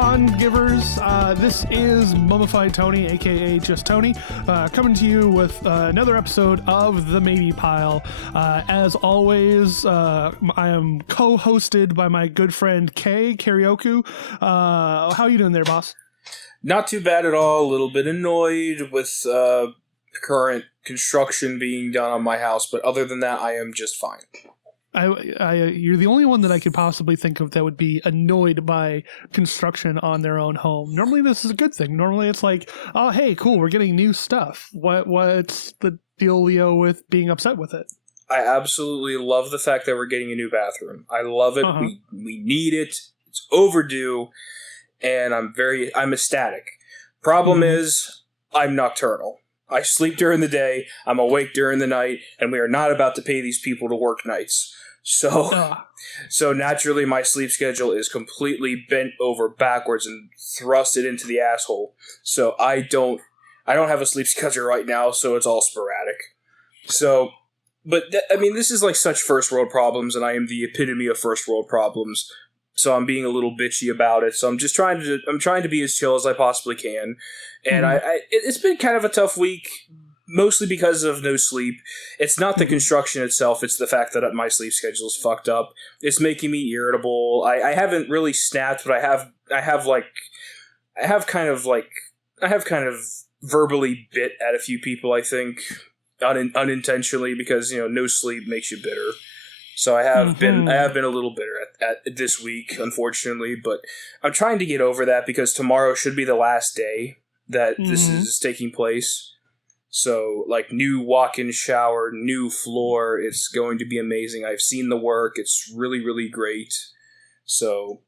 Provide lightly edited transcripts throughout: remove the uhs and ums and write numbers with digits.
fun givers. This is Mummified Tony, aka just Tony, coming to you with another episode of The Maybe Pile. As always, I am co-hosted by my good friend Kiryoku. How are you doing there, boss? Not too bad at all. A little bit annoyed with current construction being done on my house, but other than that, I am just fine. You're the only one that I could possibly think of that would be annoyed by construction on their own home. Normally, this is a good thing. Normally, it's like, oh, hey, cool, we're getting new stuff. What's the dealio with being upset with it? I absolutely love the fact that we're getting a new bathroom. I love it. Uh-huh. We need it. It's overdue, and I'm ecstatic. Problem is, I'm nocturnal. I sleep during the day, I'm awake during the night, and we are not about to pay these people to work nights. So naturally my sleep schedule is completely bent over backwards and thrusted into the asshole. So I don't have a sleep schedule right now, so it's all sporadic. So, but this is like such first world problems, and I am the epitome of first world problems. So I'm being a little bitchy about it. So I'm just trying to be as chill as I possibly can. And it's been kind of a tough week, mostly because of no sleep. It's not the construction itself, it's the fact that my sleep schedule is fucked up. It's making me irritable. I haven't really snapped, but I have kind of verbally bit at a few people, I think, unintentionally, because no sleep makes you bitter. So I have been a little bitter at this week, unfortunately, but I'm trying to get over that because tomorrow should be the last day that this is taking place. So, like, new walk-in shower, new floor, it's going to be amazing. I've seen the work, it's really, really great. So,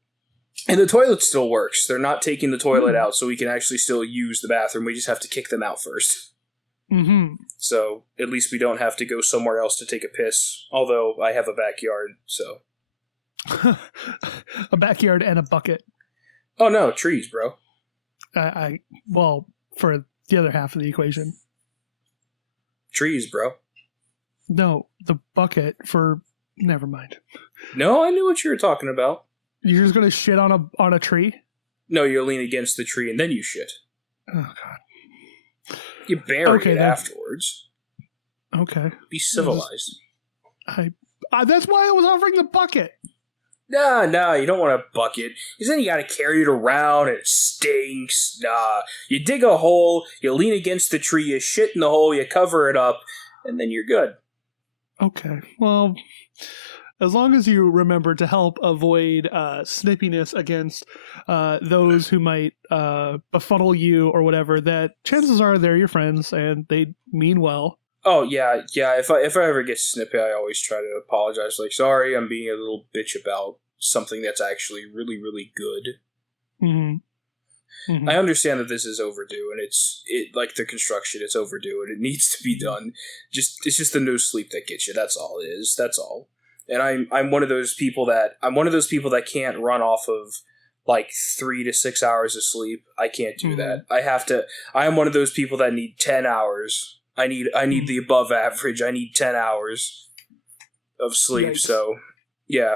and the toilet still works. They're not taking the toilet out, so we can actually still use the bathroom. We just have to kick them out first. So, at least we don't have to go somewhere else to take a piss. Although, I have a backyard, so. A backyard and a bucket. Oh no, trees, bro. Well, for the other half of the equation. Trees, bro. No, the bucket for... Never mind. No, I knew what you were talking about. You're just going to shit on a tree? No, you lean against the tree and then you shit. Oh, God. You bury it afterwards. Okay. Be civilized. That's why I was offering the bucket. No, you don't want a bucket. Because then you gotta carry it around and it stinks. Nah. You dig a hole, you lean against the tree, you shit in the hole, you cover it up, and then you're good. Okay. Well, as long as you remember to help avoid snippiness against those who might befuddle you or whatever, that chances are they're your friends and they mean well. Oh, yeah. If I ever get snippy, I always try to apologize. Like, sorry, I'm being a little bitch about something that's actually really, really good. I understand that this is overdue, and it's like the construction, it's overdue, and it needs to be done. It's just the no sleep that gets you. That's all it is. That's all. And I'm one of those people that can't run off of like 3 to 6 hours of sleep. I can't do that. I am one of those people that need 10 hours. I need the above average. I need 10 hours of sleep. Yikes. So, yeah.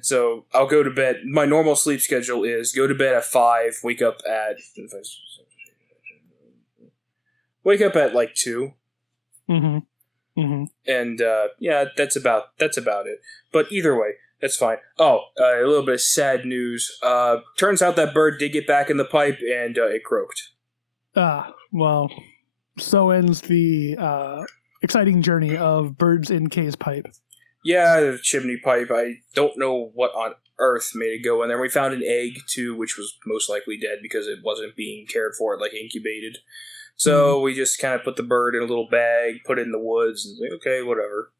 So, I'll go to bed. My normal sleep schedule is go to bed at 5, wake up at like 2. And, yeah, that's about it. But either way, that's fine. Oh, a little bit of sad news. Turns out that bird did get back in the pipe and it croaked. Well... So ends the exciting journey of birds in Kay's pipe. Yeah, the chimney pipe. I don't know what on earth made it go in there. We found an egg, too, which was most likely dead because it wasn't being cared for, like incubated. So we just kind of put the bird in a little bag, put it in the woods, and like, okay, whatever,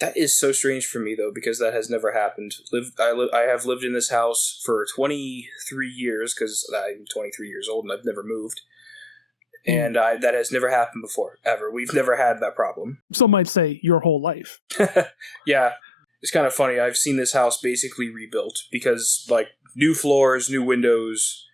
That is so strange for me, though, because that has never happened. I have lived in this house for 23 years, because I'm 23 years old and I've never moved. And that has never happened before, ever. We've never had that problem. Some might say your whole life. Yeah. It's kind of funny. I've seen this house basically rebuilt because, like, new floors, new windows,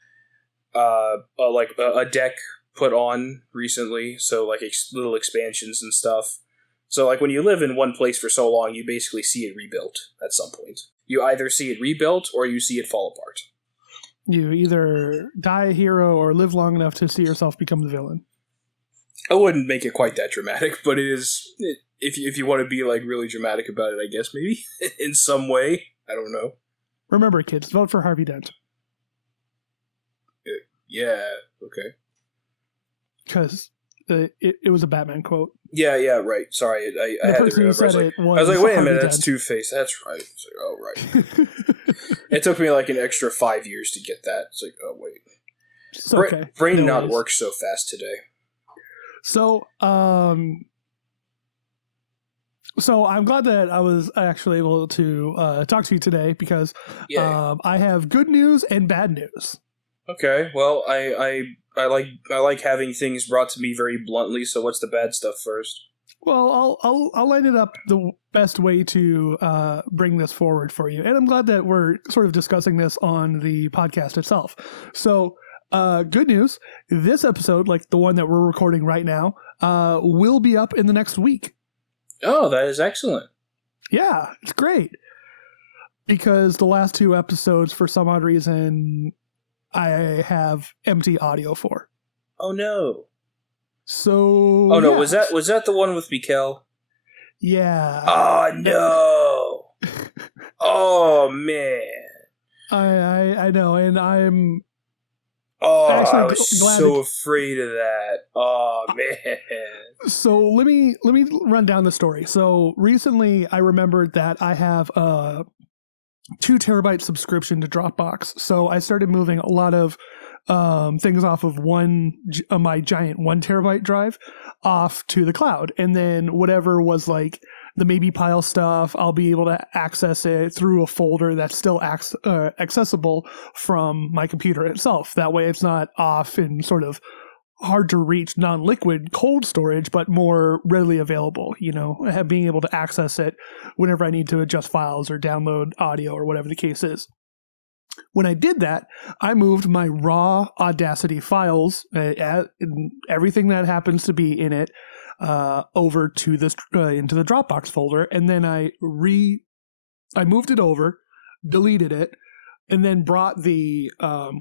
like a deck put on recently. So, like, little expansions and stuff. So, like, when you live in one place for so long, you basically see it rebuilt at some point. You either see it rebuilt or you see it fall apart. You either die a hero or live long enough to see yourself become the villain. I wouldn't make it quite that dramatic, but it is. If you want to be like really dramatic about it, I guess maybe in some way. I don't know. Remember, kids, vote for Harvey Dent. Yeah. Okay. Because it was a Batman quote. Yeah. Right. Sorry, I had to remember. I was like, wait a minute, that's Two-Face. That's right. It's like, oh, right. It took me like an extra 5 years to get that. It's like, oh wait. Okay. Brain not works so fast today. So, so I'm glad that I was actually able to talk to you today because I have good news and bad news. Okay, well, I like having things brought to me very bluntly. So, what's the bad stuff first? Well, I'll line it up the best way to bring this forward for you, and I'm glad that we're sort of discussing this on the podcast itself. So, good news: this episode, like the one that we're recording right now, will be up in the next week. Oh, that is excellent. Yeah, it's great because the last 2 episodes, for some odd reason, I have empty audio for. Oh no. So oh no, was that the one with Mikkel? Yeah. Oh no. Oh man. I know, and I'm I was so afraid of that. Oh man. So let me run down the story. So recently I remembered that I have a 2 terabyte subscription to Dropbox. So I started moving a lot of things off of my giant 1 terabyte drive off to the cloud. And then whatever was like the maybe pile stuff, I'll be able to access it through a folder that's still accessible from my computer itself. That way it's not off in sort of hard to reach non-liquid cold storage, but more readily available, being able to access it whenever I need to adjust files or download audio or whatever the case is. When I did that, I moved my raw Audacity files, everything that happens to be in it, over to this into the Dropbox folder, and then I moved it over, deleted it, and then brought the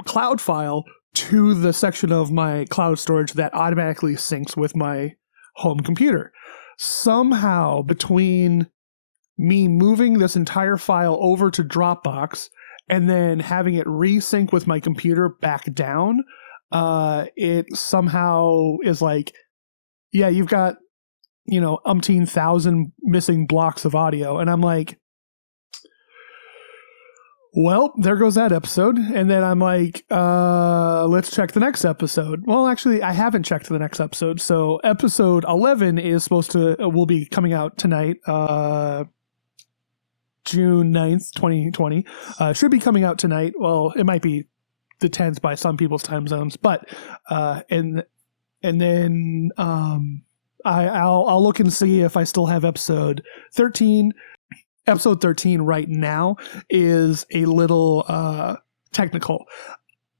cloud file to the section of my cloud storage that automatically syncs with my home computer. Somehow, between me moving this entire file over to Dropbox and then having it resync with my computer back down, it somehow is like, yeah, you've got, umpteen thousand missing blocks of audio. And I'm like, well, there goes that episode. And then I'm like, let's check the next episode. Well, actually, I haven't checked the next episode. So episode 11 will be coming out tonight, June 9th, 2020. Should be coming out tonight. Well, it might be the 10th by some people's time zones, but, and then, I'll look and see if I still have episode 13. Episode 13 right now is a little technical.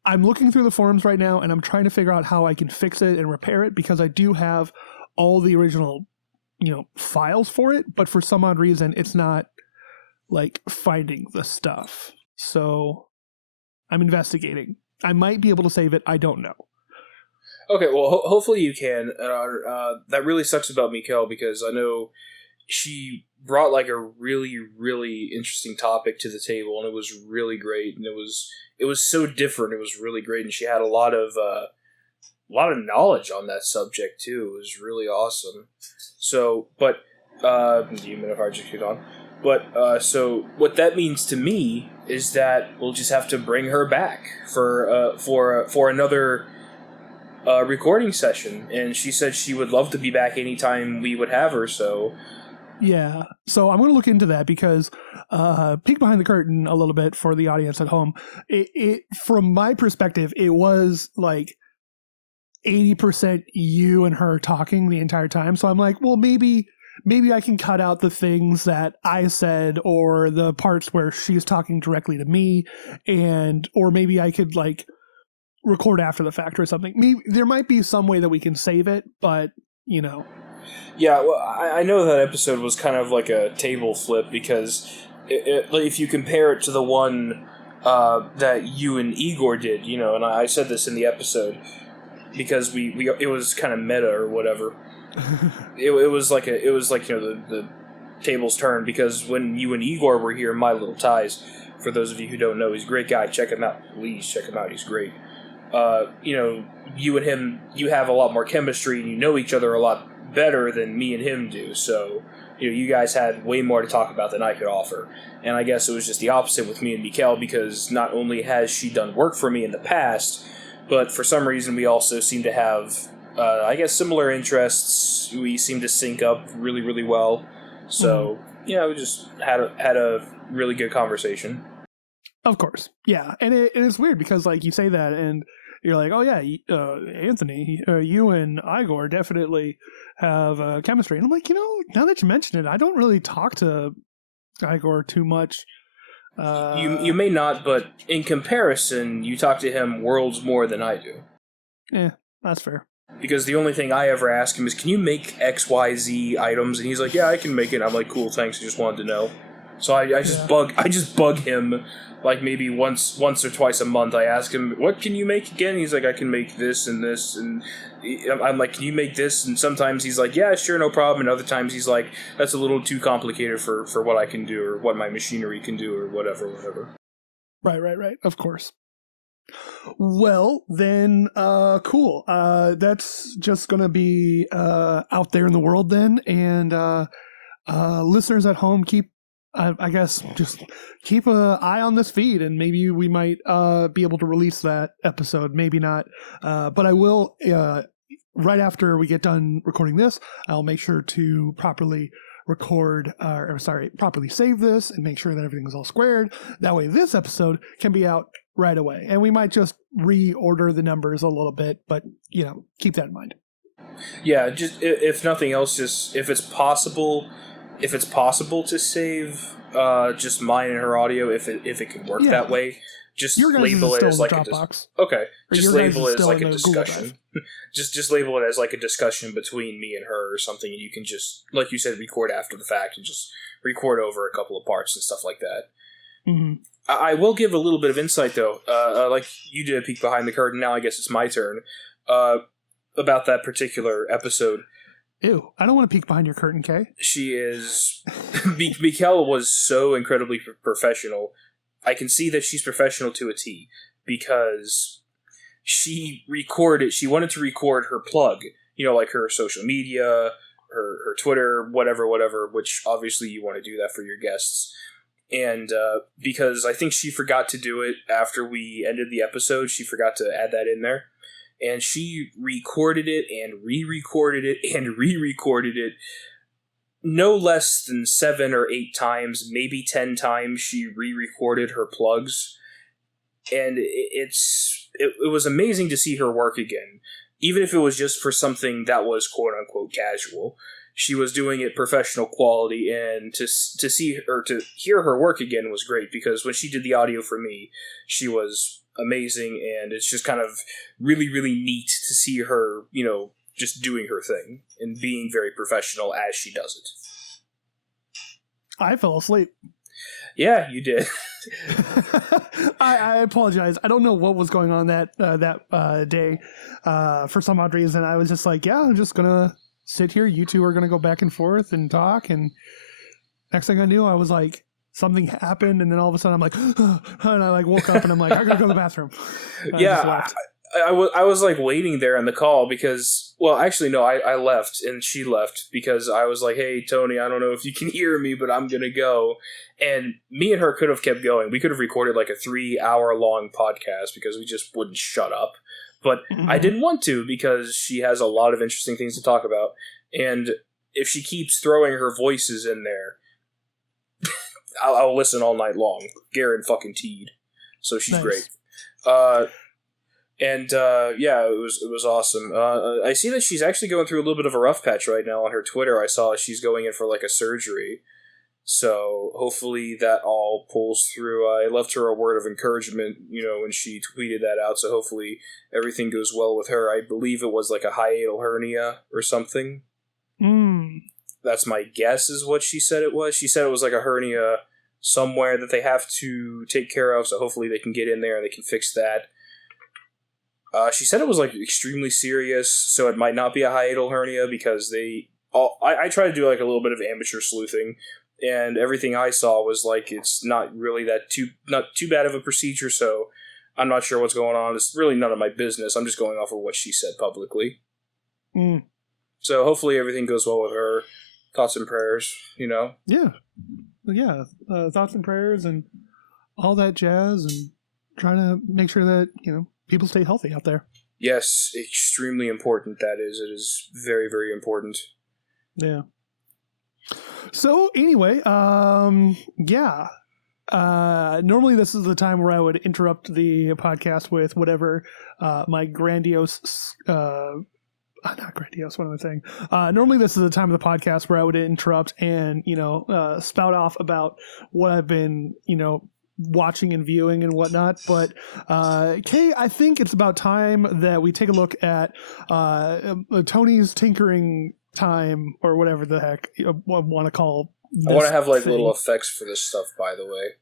I'm looking through the forums right now and I'm trying to figure out how I can fix it and repair it because I do have all the original, files for it, but for some odd reason it's not like finding the stuff. So I'm investigating. I might be able to save it. I don't know. Okay, well, hopefully you can. That really sucks about Mikkel because I know she brought like a really, really interesting topic to the table, and it was really great. And it was so different. It was really great, and she had a lot of knowledge on that subject too. It was really awesome. So, but do you mind if I just get on? But so what that means to me is that we'll just have to bring her back for another recording session, and she said she would love to be back anytime we would have her. So. Yeah, so I'm going to look into that because peek behind the curtain a little bit for the audience at home. It from my perspective, it was like 80% you and her talking the entire time. So I'm like, well, maybe I can cut out the things that I said or the parts where she's talking directly to me, or maybe I could like record after the fact or something. Maybe there might be some way that we can save it, but Yeah, well, I know that episode was kind of like a table flip because if you compare it to the one that you and Igor did, and I said this in the episode because it was kind of meta or whatever. it was like the tables turned, because when you and Igor were here, My Little Ties, for those of you who don't know, he's a great guy. Check him out, please check him out. He's great. You and him, you have a lot more chemistry, and you know each other a lot better than me and him do. So, you guys had way more to talk about than I could offer. And I guess it was just the opposite with me and Mikkel, because not only has she done work for me in the past, but for some reason we also seem to have, similar interests. We seem to sync up really, really well. So, we just had a really good conversation. Of course. Yeah. And it's weird because, like, you say that and you're like, oh, yeah, Anthony, you and Igor definitely have chemistry. And I'm like, now that you mention it, I don't really talk to Igor too much. You may not, but in comparison, you talk to him worlds more than I do. Yeah, that's fair. Because the only thing I ever ask him is, can you make XYZ items? And he's like, yeah, I can make it. I'm like, cool, thanks, I just wanted to know. So I just bug him, like maybe once or twice a month. I ask him, what can you make again? He's like, I can make this and this, and I'm like, can you make this? And sometimes he's like, yeah, sure, no problem. And other times he's like, that's a little too complicated for what I can do, or what my machinery can do, or whatever. Right. Of course. Well, then, cool. That's just gonna be out there in the world then, and listeners at home, just keep an eye on this feed, and maybe we might be able to release that episode, maybe not. But I will, right after we get done recording this, I'll make sure to properly properly save this and make sure that everything is all squared. That way this episode can be out right away. And we might just reorder the numbers a little bit, but, keep that in mind. Yeah, just if nothing else, just if it's possible to save just mine and her audio, if it can work that way, just label it as like Dropbox. Okay. Just label it as like a discussion. just label it as like a discussion between me and her or something, and you can just, like you said, record after the fact and just record over a couple of parts and stuff like that. Mm-hmm. I will give a little bit of insight though. Like you did a peek behind the curtain. Now I guess it's my turn. About that particular episode. Ew, I don't want to peek behind your curtain, Kay. She is... Mikkel was so incredibly professional. I can see that she's professional to a T, because she wanted to record her plug, like her social media, her Twitter, whatever, which obviously you want to do that for your guests. And because I think she forgot to do it after we ended the episode, she forgot to add that in there. And she recorded it and re-recorded it and re-recorded it no less than 7 or 8 times, maybe 10 times she re-recorded her plugs. And it was amazing to see her work again. Even if it was just for something that was quote-unquote casual. She was doing it professional quality, and to hear her work again was great, because when she did the audio for me, she was amazing, and it's just kind of really, really neat to see her, just doing her thing and being very professional as she does it. I fell asleep. Yeah, you did. I apologize. I don't know what was going on that day. For some odd reason, I was just like, yeah, I'm just gonna sit here. You two are gonna go back and forth and talk. And next thing I knew, I was like, something happened, and then all of a sudden I'm like, and I like woke up and I'm like, I gotta go to the bathroom. I was like waiting there on the call because, well, actually no, I left and she left because I was like, hey Tony, I don't know if you can hear me, but I'm gonna go. And me and her could have kept going. We could have recorded like a 3-hour long podcast because we just wouldn't shut up. But I didn't want to, because she has a lot of interesting things to talk about. And if she keeps throwing her voices in there, I'll listen all night long. Guaranteed. So she's great. And it was awesome. I see that she's actually going through a little bit of a rough patch right now on her Twitter. I saw she's going in for like a surgery. So hopefully that all pulls through. I left her a word of encouragement, when she tweeted that out. So hopefully everything goes well with her. I believe it was like a hiatal hernia or something. That's my guess is what she said it was. She said it was like a hernia somewhere that they have to take care of, so hopefully they can get in there and they can fix that. She said it was like extremely serious, so it might not be a hiatal hernia because I tried to do like a little bit of amateur sleuthing, and everything I saw was like it's not really not too bad of a procedure, so I'm not sure what's going on. It's really none of my business. I'm just going off of what she said publicly. Mm. So hopefully everything goes well with her. Thoughts and prayers, Yeah. Thoughts and prayers and all that jazz, and trying to make sure that, people stay healthy out there. Yes, extremely important that is. It is very, very important. Yeah. So anyway, normally this is the time where I would interrupt the podcast with whatever my grandiose not grandiose, what am I saying? Normally this is the time of the podcast where I would interrupt and, spout off about what I've been, watching and viewing and whatnot. But, Kay, I think it's about time that we take a look at Tony's tinkering time, or whatever the heck I want to call this. I want to have like thing. Little effects for this stuff, by the way.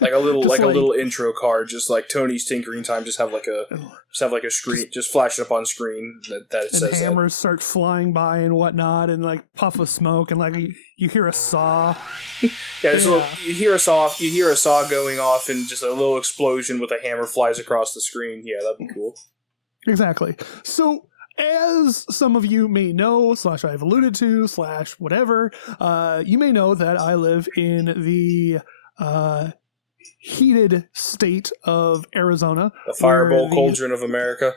Like a little intro card, just like Tony's tinkering time. Just have like a screen, just flash it up on screen that it and says hammers start flying by and whatnot, and like puff of smoke, and like you hear a saw. You hear a saw going off, and just a little explosion with a hammer flies across the screen. Yeah, that'd be cool. Exactly. So, as some of you may know, / I've alluded to, / whatever, you may know that I live in the heated state of Arizona. The fireball cauldron of America.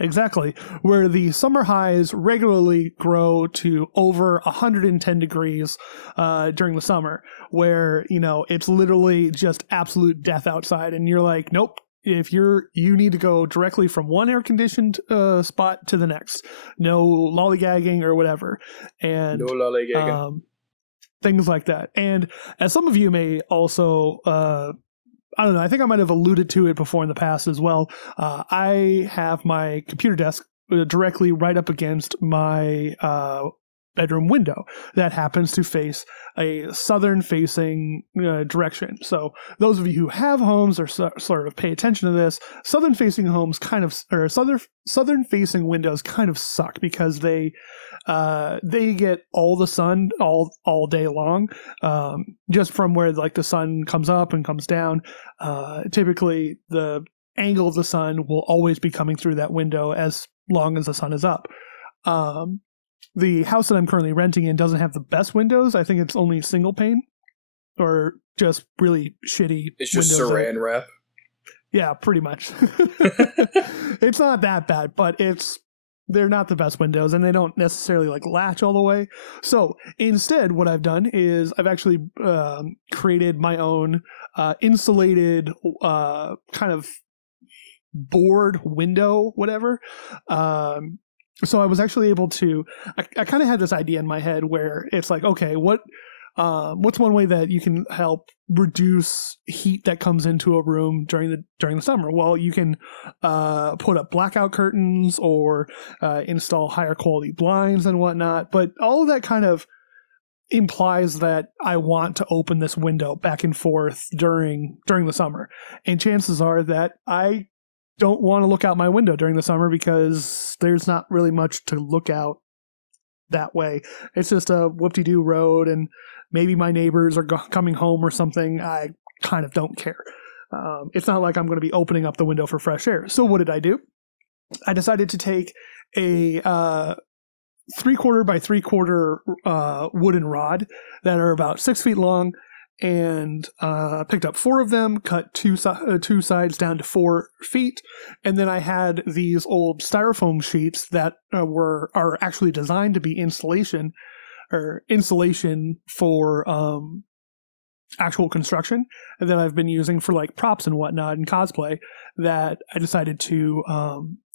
Exactly. Where the summer highs regularly grow to over 110 degrees during the summer, where, it's literally just absolute death outside. And you're like, nope. If you need to go directly from one air-conditioned spot to the next. No lollygagging or whatever. And, no lollygagging. Things like that. And as some of you may also, I don't know, I think I might have alluded to it before in the past as well. I have my computer desk directly right up against my bedroom window that happens to face a southern-facing direction. So those of you who have homes or sort of pay attention to this, southern-facing homes southern-facing windows kind of suck because they get all the sun all day long, just from where like the sun comes up and comes down. Typically, the angle of the sun will always be coming through that window as long as the sun is up. The house that I'm currently renting in doesn't have the best windows. I think it's only single pane, or just really shitty. It's just saran wrap. Yeah, pretty much. It's not that bad, but they're not the best windows, and they don't necessarily like latch all the way. So instead, what I've done is I've actually created my own insulated kind of board window, whatever. So I was actually able to, I kind of had this idea in my head where it's like, okay, what's one way that you can help reduce heat that comes into a room during the summer? Well, you can put up blackout curtains or install higher quality blinds and whatnot. But all of that kind of implies that I want to open this window back and forth during the summer. And chances are that I don't want to look out my window during the summer because there's not really much to look out that way. It's just a whoop-de-doo road, and maybe my neighbors are coming home or something. I kind of don't care. It's not like I'm going to be opening up the window for fresh air. So what did I do? I decided to take a 3/4 by 3/4 wooden rod that are about 6 feet long, and picked up 4 of them, cut two sides down to 4 feet, and then I had these old styrofoam sheets that are actually designed to be insulation for actual construction, and that I've been using for like props and whatnot and cosplay, that I decided to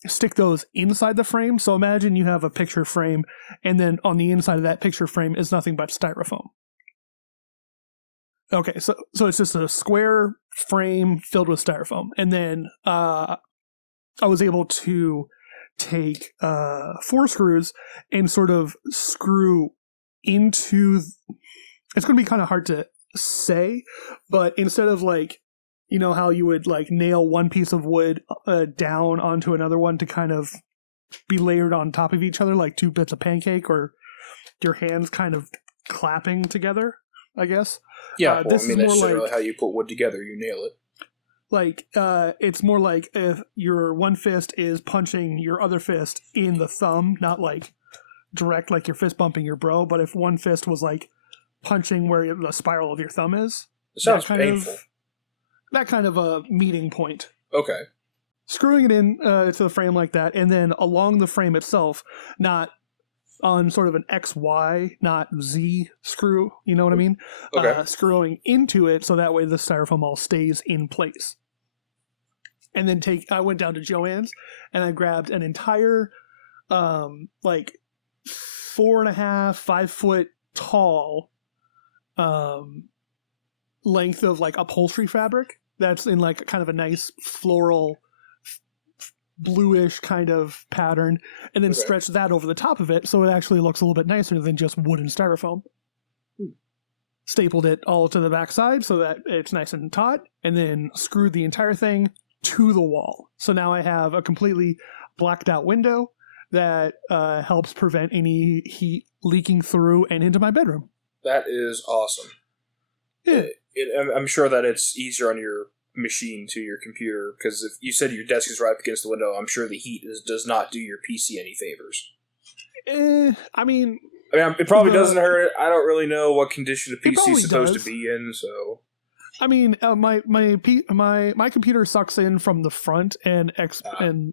stick those inside the frame. So imagine you have a picture frame, and then on the inside of that picture frame is nothing but styrofoam. Okay, so it's just a square frame filled with styrofoam. And then I was able to take 4 screws and sort of screw into... It's going to be kind of hard to say, but instead of like, you know how you would like nail one piece of wood down onto another one to kind of be layered on top of each other like two bits of pancake, or your hands kind of clapping together, I guess. Yeah, well, this I mean, is that's more generally like how you put wood together. You nail it. like it's more like if your one fist is punching your other fist in the thumb, not like direct like your fist bumping your bro, but if one fist was like punching where the spiral of your thumb is. It sounds painful. That kind of a meeting point. Okay. Screwing it in to the frame like that, and then along the frame itself, not on sort of an XY, not Z screw, you know what I mean? Okay. Screwing into it so that way the styrofoam all stays in place. And then I went down to Joann's and I grabbed an entire, like 4.5, 5 foot tall, length of like upholstery fabric that's in like kind of a nice floral bluish kind of pattern, and then stretch that over the top of it so it actually looks a little bit nicer than just wood and styrofoam. Stapled it all to the back side so that it's nice and taut, and then screwed the entire thing to the wall. So now I have a completely blacked out window that helps prevent any heat leaking through and into my bedroom. That is awesome. Yeah. I'm sure that it's easier on your machine to your computer, because if you said your desk is right up against the window, I'm sure the heat does not do your PC any favors. I mean, it probably doesn't hurt. I don't really know what condition the PC is supposed to be in, so. I mean, my computer sucks in from the front and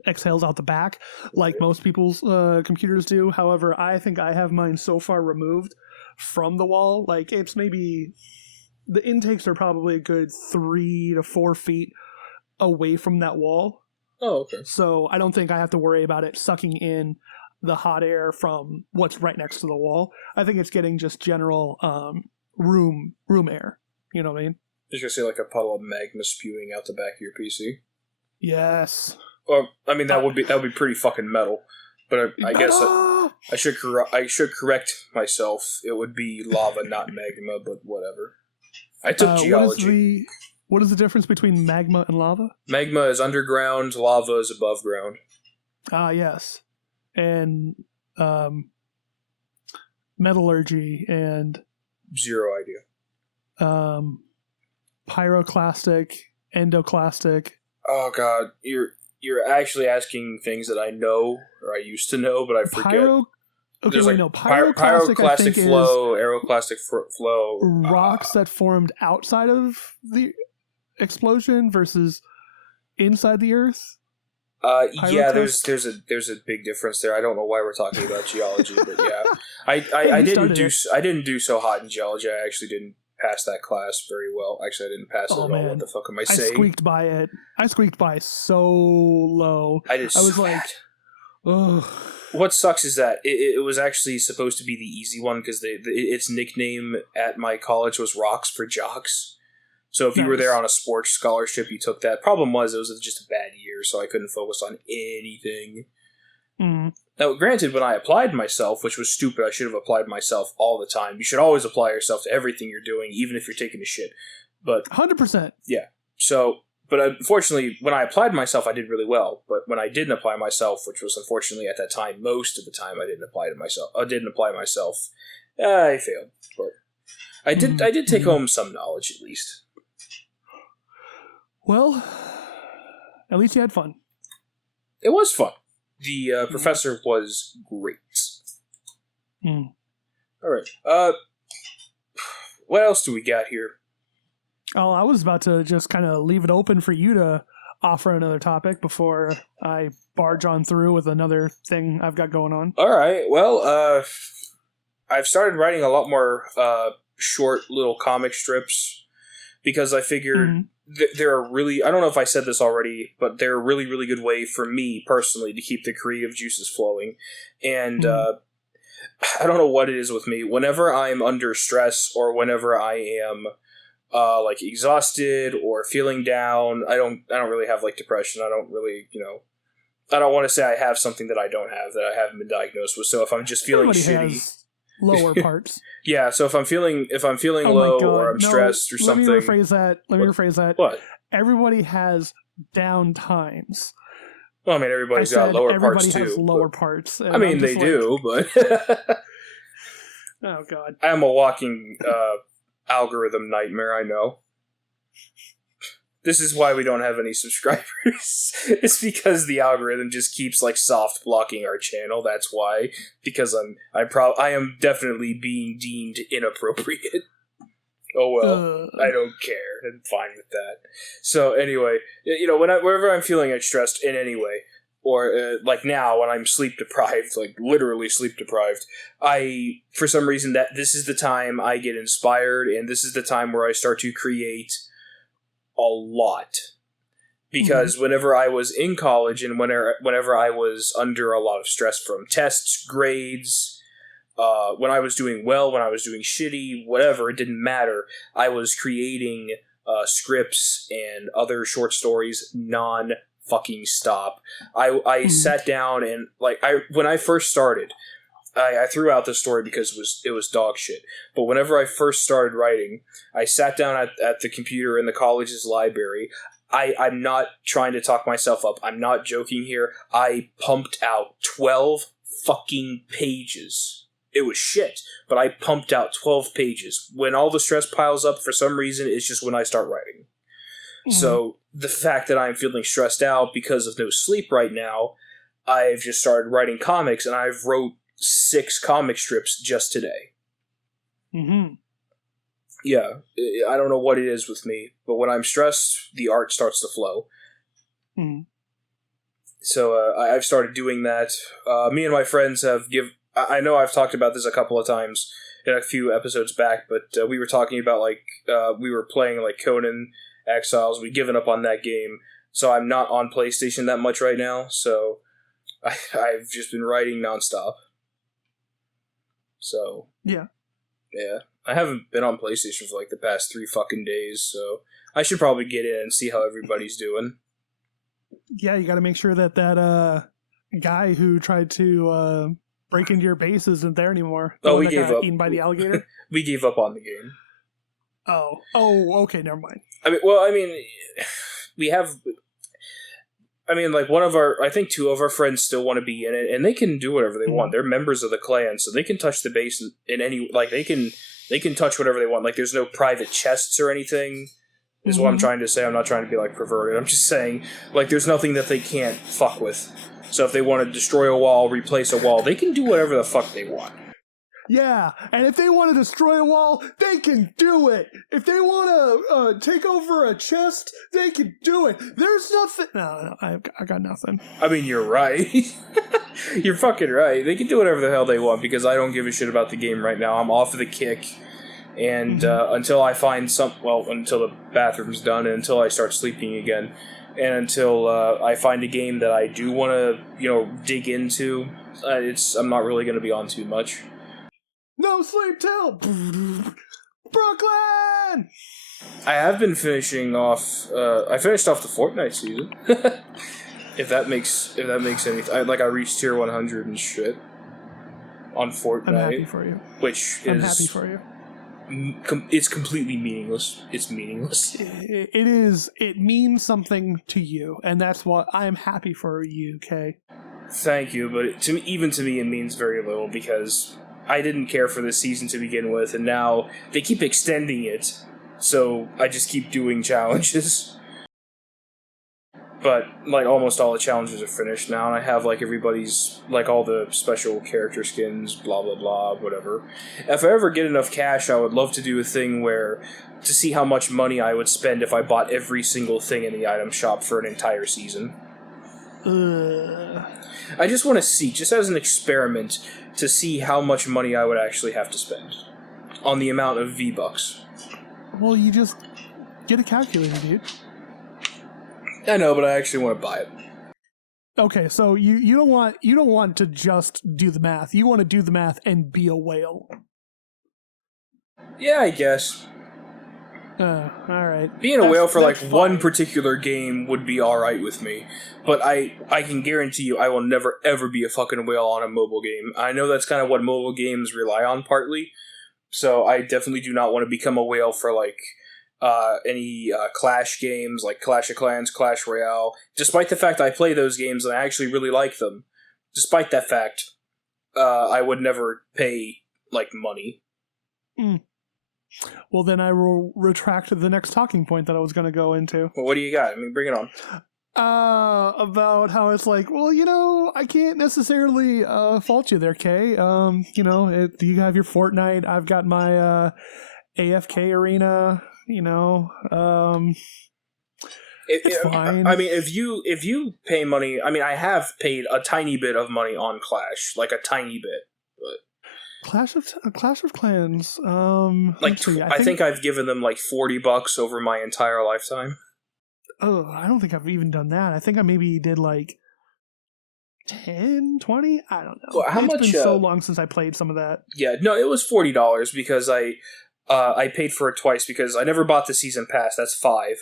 exhales out the back, like most people's computers do. However, I think I have mine so far removed from the wall, like it's maybe the intakes are probably a good 3 to 4 feet away from that wall. Oh, okay. So I don't think I have to worry about it sucking in the hot air from what's right next to the wall. I think it's getting just general room air. You know what I mean? Just gonna say like a puddle of magma spewing out the back of your PC. Yes. Well, I mean that would be pretty fucking metal. But I guess I should correct myself. It would be lava, not magma. But whatever. I took geology. What is the difference between magma and lava? Magma is underground. Lava is above ground. Ah, yes. And metallurgy and zero idea. Pyroclastic, endoclastic. Oh god, you're actually asking things that I know or I used to know, but I forget. Pyroclastic flow, aeroclastic flow. Rocks that formed outside of the explosion versus inside the Earth. Yeah, there's a big difference there. I don't know why we're talking about geology, but yeah, I didn't do so hot in geology. I actually didn't pass that class very well. Actually, I didn't pass it at all. What the fuck am I saying? I squeaked by it. I squeaked by so low. I was like, ugh. What sucks is that it was actually supposed to be the easy one because its nickname at my college was Rocks for Jocks. So if you were there on a sports scholarship, you took that. Problem was, it was just a bad year, so I couldn't focus on anything. Mm. Now, granted, when I applied myself, which was stupid, I should have applied myself all the time. You should always apply yourself to everything you're doing, even if you're taking a shit. But 100%. Yeah. So, but unfortunately, when I applied myself, I did really well. But when I didn't apply myself, which was unfortunately at that time, most of the time, I didn't apply myself. I failed. But I did take home some knowledge at least. Well, at least you had fun. It was fun. The professor was great. Mm. All right. What else do we got here? Oh, I was about to just kind of leave it open for you to offer another topic before I barge on through with another thing I've got going on. All right. Well, I've started writing a lot more short little comic strips because I figured they're a really, I don't know if I said this already, but they're a really, really good way for me personally to keep the creative juices flowing. And I don't know what it is with me. Whenever I'm under stress or whenever I am like exhausted or feeling down, I don't really have like depression. I don't really, I don't want to say I have something that I don't have, that I haven't been diagnosed with. So if I'm just feeling shitty, lower parts. Yeah, so if I'm feeling Oh low my God. or I'm No, stressed or something. Let me rephrase that. What? Everybody has down times. Well, I mean, everybody's got lower parts too. Everybody has lower parts. I mean, they do, but oh God, I am a walking algorithm nightmare. I know. This is why we don't have any subscribers. It's because the algorithm just keeps like soft blocking our channel. That's why. Because I am definitely being deemed inappropriate. Oh well, I don't care. I'm fine with that. So anyway, whenever I'm feeling stressed in any way, or like now when I'm sleep deprived, like literally sleep deprived, for some reason this is the time I get inspired, and this is the time where I start to create a lot. Because whenever I was in college and whenever I was under a lot of stress from tests, grades, when I was doing well, when I was doing shitty, whatever, it didn't matter. I was creating scripts and other short stories non-fucking stop. I sat down and when I first started, I threw out this story because it was dog shit. But whenever I first started writing, I sat down at the computer in the college's library. I'm not trying to talk myself up. I'm not joking here. I pumped out 12 fucking pages. It was shit, but I pumped out 12 pages. When all the stress piles up, for some reason, it's just when I start writing. So the fact that I'm feeling stressed out because of no sleep right now, I've just started writing comics, and I've wrote 6 comic strips just today. Yeah, I don't know what it is with me, but when I'm stressed, the art starts to flow. So I've started doing that. Me and my friends I know I've talked about this a couple of times in a few episodes back, but we were talking about we were playing Conan Exiles. We've given up on that game, so I'm not on PlayStation that much right now. So I've just been writing nonstop. So yeah, I haven't been on PlayStation for the past 3 fucking days, so I should probably get in and see how everybody's doing. Yeah, you got to make sure that guy who tried to break into your base isn't there anymore. We gave up. Eaten by the alligator. We gave up on the game. Oh, okay, never mind. We have. I think 2 of our friends still want to be in it, and they can do whatever they want. They're members of the clan, so they can touch the base in any, they can touch whatever they want. There's no private chests or anything, is what I'm trying to say. I'm not trying to be, perverted. I'm just saying, there's nothing that they can't fuck with. So if they want to destroy a wall, replace a wall, they can do whatever the fuck they want. Yeah, and if they want to destroy a wall, they can do it. If they want to take over a chest, they can do it. There's nothing... No, I got nothing. I mean, you're right. You're fucking right. They can do whatever the hell they want, because I don't give a shit about the game right now. I'm off of the kick. And until I find until the bathroom's done, and until I start sleeping again, and until I find a game that I do want to, dig into, I'm not really going to be on too much. No sleep till Brooklyn. I have been finishing off. I finished off the Fortnite season. if that makes any. I reached tier 100 and shit on Fortnite. I'm happy for you. I'm happy for you. It's completely meaningless. It's meaningless. It is. It means something to you, and that's what I am happy for you, Kay. Thank you, but even to me, it means very little, because I didn't care for this season to begin with, and now they keep extending it, so I just keep doing challenges. But, almost all the challenges are finished now, and I have, everybody's, all the special character skins, blah, blah, blah, whatever. If I ever get enough cash, I would love to do a thing to see how much money I would spend if I bought every single thing in the item shop for an entire season. I just want to see, just as an experiment, to see how much money I would actually have to spend on the amount of V-Bucks. Well, you just get a calculator, dude. I know, but I actually want to buy it. Okay, so you don't want to just do the math. You want to do the math and be a whale. Yeah, I guess. All right. Being a whale for like that's one fine. particular game would be alright with me, but I can guarantee you I will never ever be a fucking whale on a mobile game. I know that's kind of what mobile games rely on partly, so I definitely do not want to become a whale for like any Clash games like Clash of Clans, Clash Royale, despite the fact I play those games and I actually really like them. Despite that fact, I would never pay like money. Mm. Well, then I will retract the next talking point that I was going to go into. Well, what do you got? I mean, bring it on. About how it's like, well, I can't necessarily fault you there, Kay. You have your Fortnite. I've got my AFK arena. It's fine. I mean, if you pay money, I mean, I have paid a tiny bit of money on Clash, like a tiny bit. But Clash of Clans. I think I've given them like $40 over my entire lifetime. Oh, I don't think I've even done that. I think I maybe did like 10, 20? I don't know. Well, It's been so long since I played some of that. Yeah, no, it was $40 because I paid for it twice because I never bought the season pass. That's $5.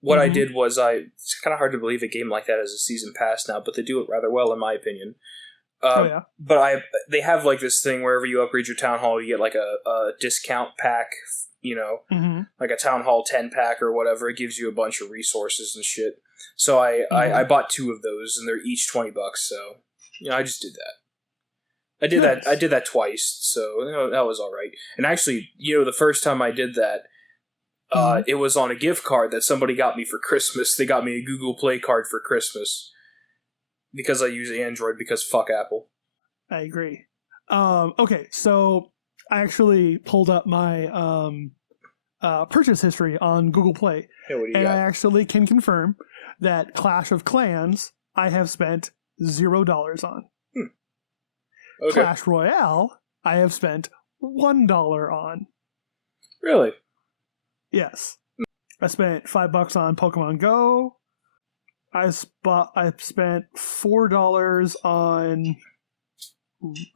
What I did was it's kind of hard to believe a game like that has a season pass now, but they do it rather well in my opinion. But they have like this thing wherever you upgrade your town hall, you get like a discount pack, like a town hall 10 pack or whatever. It gives you a bunch of resources and shit. So I bought 2 of those, and they're each $20. So I just did that. I did that twice, so that was all right. And actually, the first time I did that, it was on a gift card that somebody got me for Christmas. They got me a Google Play card for Christmas. Because I use Android, because fuck Apple. I agree. Okay, so I actually pulled up my purchase history on Google Play. Hey, what do you and got? I actually can confirm that Clash of Clans I have spent $0 on. Okay. Clash Royale I have spent $1 on. Really? Yes. I spent $5 on Pokemon Go. I spent $4 on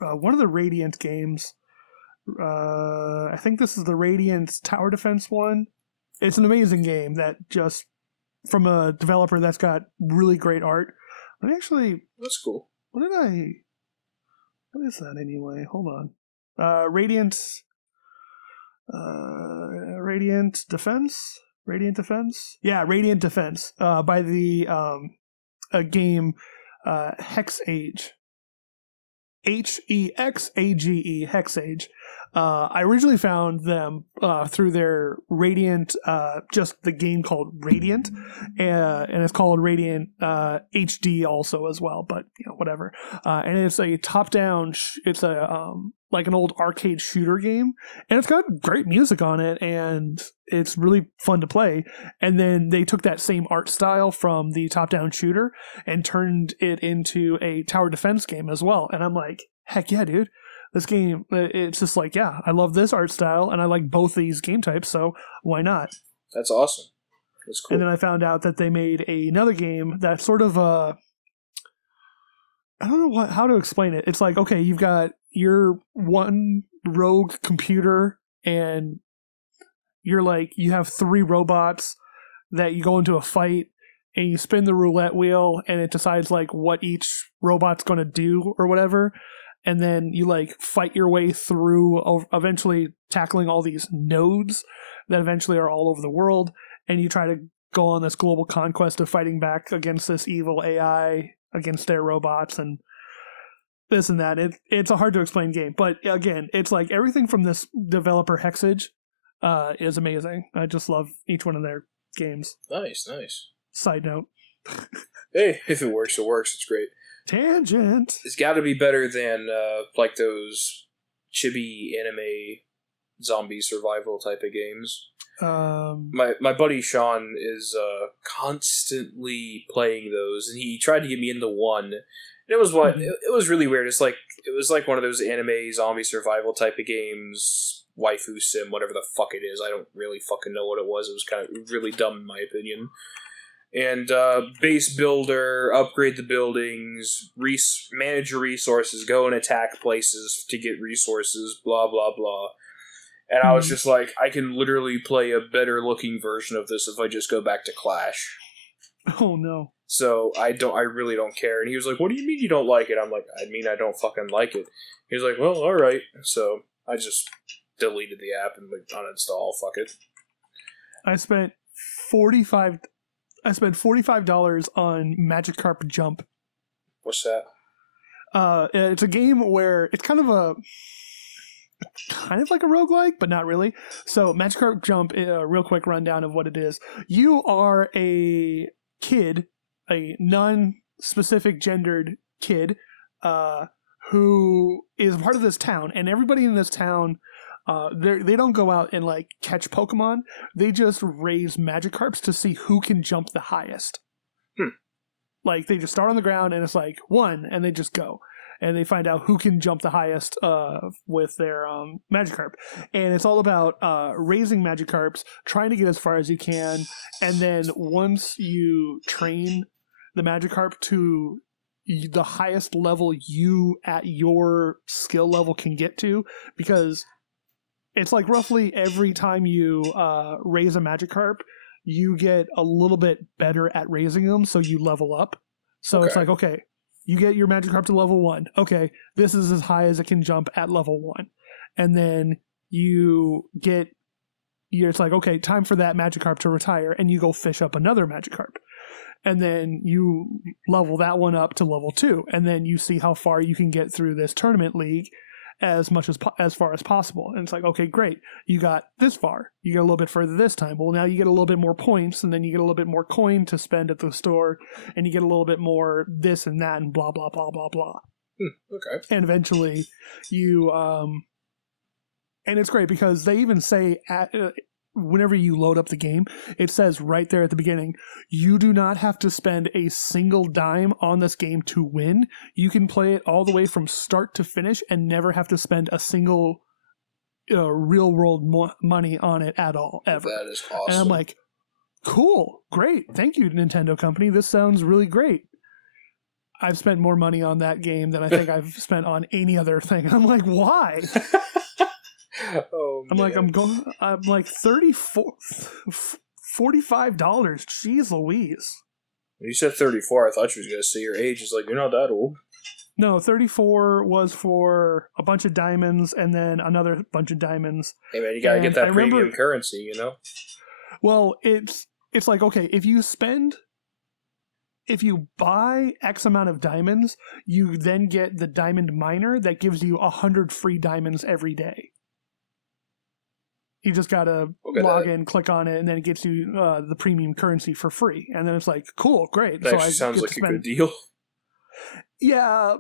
one of the Radiant games. I think this is the Radiant Tower Defense one. It's an amazing game that just from a developer that's got really great art. That's cool. What is that anyway? Hold on. Radiant Defense? Radiant Defense? Yeah, Radiant Defense by the game Hexage. Hexage, Hexage. I originally found them through their Radiant, just the game called Radiant, and it's called Radiant HD also as well, but whatever. And it's a top-down. It's a like an old arcade shooter game, and it's got great music on it, and it's really fun to play. And then they took that same art style from the top-down shooter and turned it into a tower defense game as well. And I'm like, heck yeah, dude. This game, it's just like, yeah, I love this art style, and I like both these game types, so why not? That's awesome. That's cool. And then I found out that they made another game that's sort of I don't know how to explain it. It's like, okay, you've got your one rogue computer, and you have 3 robots that you go into a fight, and you spin the roulette wheel, and it decides like what each robot's going to do or whatever. And then you fight your way through, eventually tackling all these nodes that eventually are all over the world. And you try to go on this global conquest of fighting back against this evil AI, against their robots and this and that. It's a hard to explain game. But again, it's like everything from this developer Hexage is amazing. I just love each one of their games. Nice. Side note. Hey, if it works, it works. It's great. Tangent. It's got to be better than like those chibi anime zombie survival type of games. My buddy Sean is constantly playing those, and he tried to get me into one. And it was it was really weird. It was like one of those anime zombie survival type of games, waifu sim, whatever the fuck it is. I don't really fucking know what it was. It was kind of really dumb in my opinion. And base builder, upgrade the buildings, manage your resources, go and attack places to get resources, blah, blah, blah. And I was just like, I can literally play a better looking version of this if I just go back to Clash. Oh no. So I really don't care. And he was like, what do you mean you don't like it? I'm like, I mean I don't fucking like it. He was like, well, alright. So I just deleted the app and like uninstall, fuck it. I spent $45 on Magikarp Jump. What's that? It's a game where it's kind of like a roguelike, but not really. So Magikarp Jump, a real quick rundown of what it is. You are a kid, a non-specific gendered kid, who is part of this town, and everybody in this town, they don't go out and like catch Pokemon. They just raise Magikarps to see who can jump the highest. Like they just start on the ground and it's like 1, and they just go. And they find out who can jump the highest with their Magikarp. And it's all about raising Magikarps, trying to get as far as you can, and then once you train the Magikarp to the highest level you at your skill level can get to, because it's like roughly every time you raise a Magikarp, you get a little bit better at raising them, so you level up. So It's like, okay, you get your Magikarp to level 1. Okay, this is as high as it can jump at level 1. And then it's like, okay, time for that Magikarp to retire, and you go fish up another Magikarp. And then you level that one up to level 2, and then you see how far you can get through this tournament league as far as possible. And it's like, okay, great, you got this far, you get a little bit further this time. Well, now you get a little bit more points, and then you get a little bit more coin to spend at the store, and you get a little bit more this and that and blah blah blah blah blah. Okay. And eventually you and it's great because they even say whenever you load up the game, it says right there at the beginning, you do not have to spend a single dime on this game to win. You can play it all the way from start to finish and never have to spend a single real world money on it at all, ever. That is awesome. And I'm like, cool, great. Thank you, Nintendo company. This sounds really great. I've spent more money on that game than I think I've spent on any other thing. I'm like, why? Oh, I'm man. I'm like $45. Jeez Louise. When you said 34, I thought you was going to say your age. Is like, you're not that old. No, 34 was for a bunch of diamonds and then another bunch of diamonds. Hey man, you got to get that premium currency, you know? Well, it's like, okay, if you buy X amount of diamonds, you then get the diamond miner that gives you 100 free diamonds every day. You just gotta log in, click on it, and then it gets you the premium currency for free. And then it's like, cool, great. That actually sounds like a good deal. Yeah,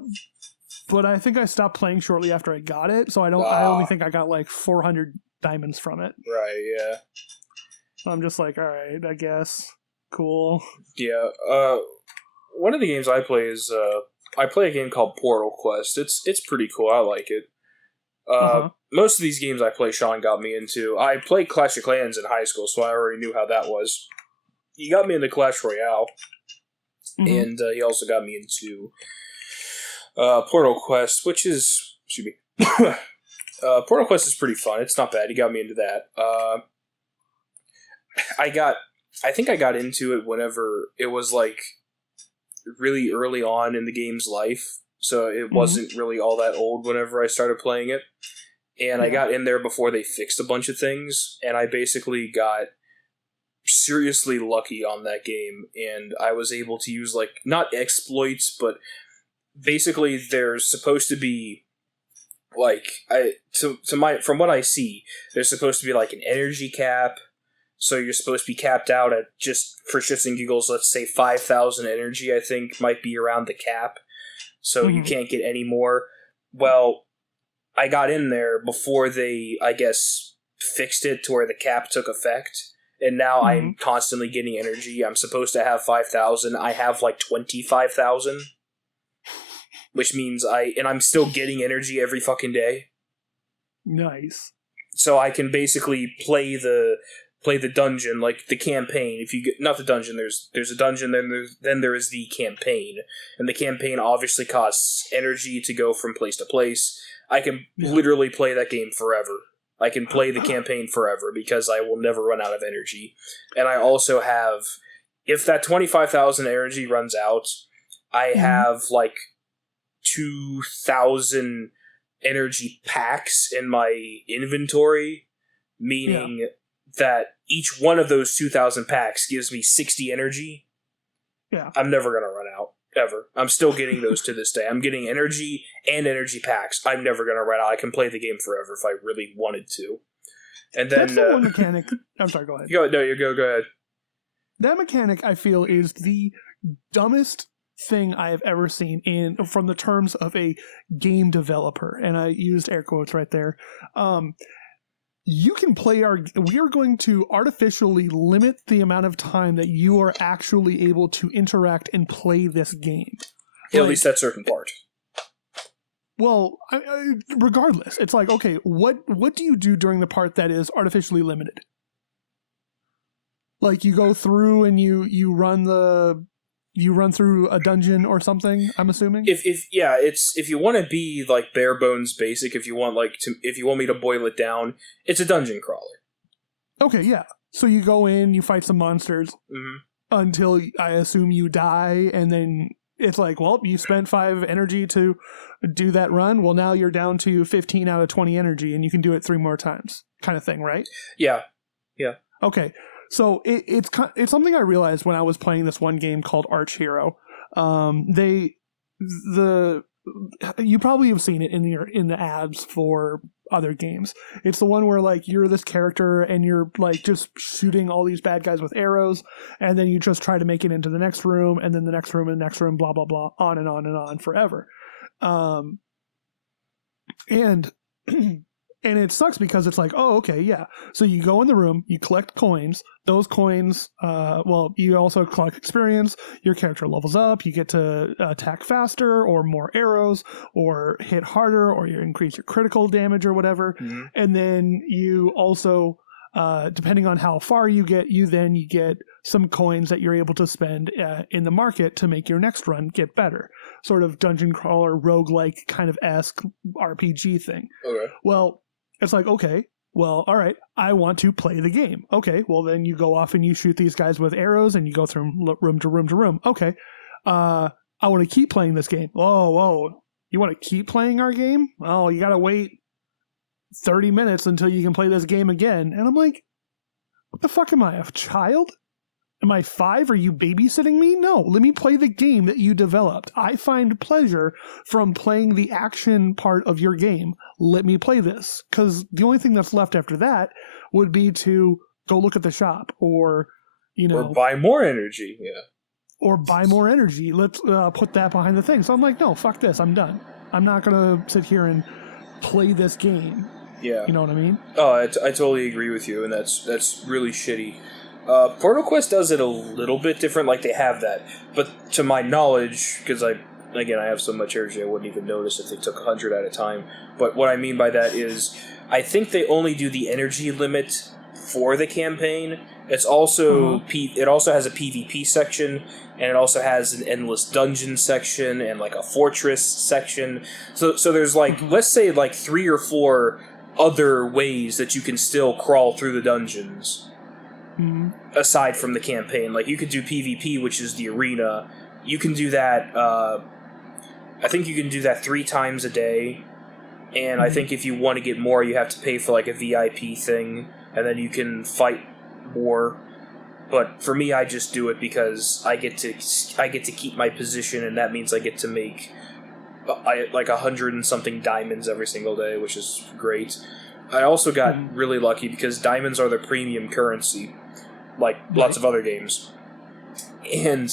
but I think I stopped playing shortly after I got it, so I only think I got like 400 diamonds from it. Right, yeah. So I'm just like, all right, I guess. Cool. Yeah, one of the games I play is, I play a game called Portal Quest. It's pretty cool, I like it. Most of these games I play, Sean got me into. I played Clash of Clans in high school, so I already knew how that was. He got me into Clash Royale, and he also got me into Portal Quest, which is... Excuse me. Portal Quest is pretty fun. It's not bad. He got me into that. I think I got into it whenever it was, like, really early on in the game's life, so it wasn't really all that old whenever I started playing it. And I got in there before they fixed a bunch of things, and I basically got seriously lucky on that game, and I was able to use, like, not exploits, but basically there's supposed to be, like, from what I see, there's supposed to be, like, an energy cap, so you're supposed to be capped out at, just for shits and giggles, let's say 5,000 energy, I think, might be around the cap, so you can't get any more. Well, I got in there before they, I guess, fixed it to where the cap took effect, and now I'm constantly getting energy. I'm supposed to have 5,000. I have like 25,000, which means I'm still getting energy every fucking day. Nice. So I can basically play the dungeon, like the campaign. If you get, not the dungeon, there's a dungeon, then there is the campaign, and the campaign obviously costs energy to go from place to place. I can literally play that game forever. I can play the campaign forever because I will never run out of energy. And I also have, if that 25,000 energy runs out, I have like 2,000 energy packs in my inventory, meaning that each one of those 2,000 packs gives me 60 energy. Yeah. I'm never going to run out, ever. I'm still getting those to this day. I'm getting energy and energy packs. I'm never going to run out. I can play the game forever if I really wanted to. And then... That's the one mechanic... I'm sorry, go ahead. Go ahead. That mechanic, I feel, is the dumbest thing I have ever seen from the terms of a game developer. And I used air quotes right there. You can play we are going to artificially limit the amount of time that you are actually able to interact and play this game. At least that certain part. Well, regardless, it's like, okay, what do you do during the part that is artificially limited? Like you go through and you run through a dungeon or something, I'm assuming? If you want to be like bare bones basic, if you want me to boil it down, it's a dungeon crawler. Okay, yeah. So you go in, you fight some monsters until I assume you die, and then it's like, well, you spent 5 energy to do that run. Well, now you're down to 15 out of 20 energy, and you can do it 3 more times, kind of thing, right? Yeah. Okay. So it's something I realized when I was playing this one game called Arch Hero. You probably have seen it in the ads for other games. It's the one where like you're this character and you're like just shooting all these bad guys with arrows, and then you just try to make it into the next room, and then the next room and the next room, blah blah blah, on and on and on forever. And it sucks because it's like, oh, okay, yeah. So you go in the room, you collect coins. Those coins, you also collect experience. Your character levels up. You get to attack faster or more arrows or hit harder, or you increase your critical damage or whatever. Mm-hmm. And then you also, depending on how far you get some coins that you're able to spend in the market to make your next run get better. Sort of dungeon crawler, roguelike kind of esque RPG thing. Okay. Well, it's like, okay, well, all right, I want to play the game. Okay, well, then you go off and you shoot these guys with arrows and you go through room to room to room. Okay, I want to keep playing this game. Whoa, you want to keep playing our game? Oh, you got to wait 30 minutes until you can play this game again. And I'm like, what the fuck am I, a child? Am I 5? Are you babysitting me? No, let me play the game that you developed. I find pleasure from playing the action part of your game. Let me play this. Because the only thing that's left after that would be to go look at the shop or, or buy more energy. Yeah. Or buy more energy. Let's put that behind the thing. So I'm like, no, fuck this. I'm done. I'm not going to sit here and play this game. Yeah. You know what I mean? Oh, I totally agree with you. And that's really shitty. Portal Quest does it a little bit different, like they have that. But to my knowledge, because I have so much energy I wouldn't even notice if they took 100 at a time. But what I mean by that is, I think they only do the energy limit for the campaign. It's also it also has a PvP section, and it also has an endless dungeon section and like a fortress section. So there's like, let's say like 3 or 4 other ways that you can still crawl through the dungeons. Aside from the campaign. Like, you could do PvP, which is the arena. You can do that, I think you can do that 3 times a day, and I think if you want to get more, you have to pay for, like, a VIP thing, and then you can fight more. But for me, I just do it because I get to keep my position, and that means I get to make, like, 100 and something diamonds every single day, which is great. I also got really lucky because diamonds are the premium currency, like lots of other games. And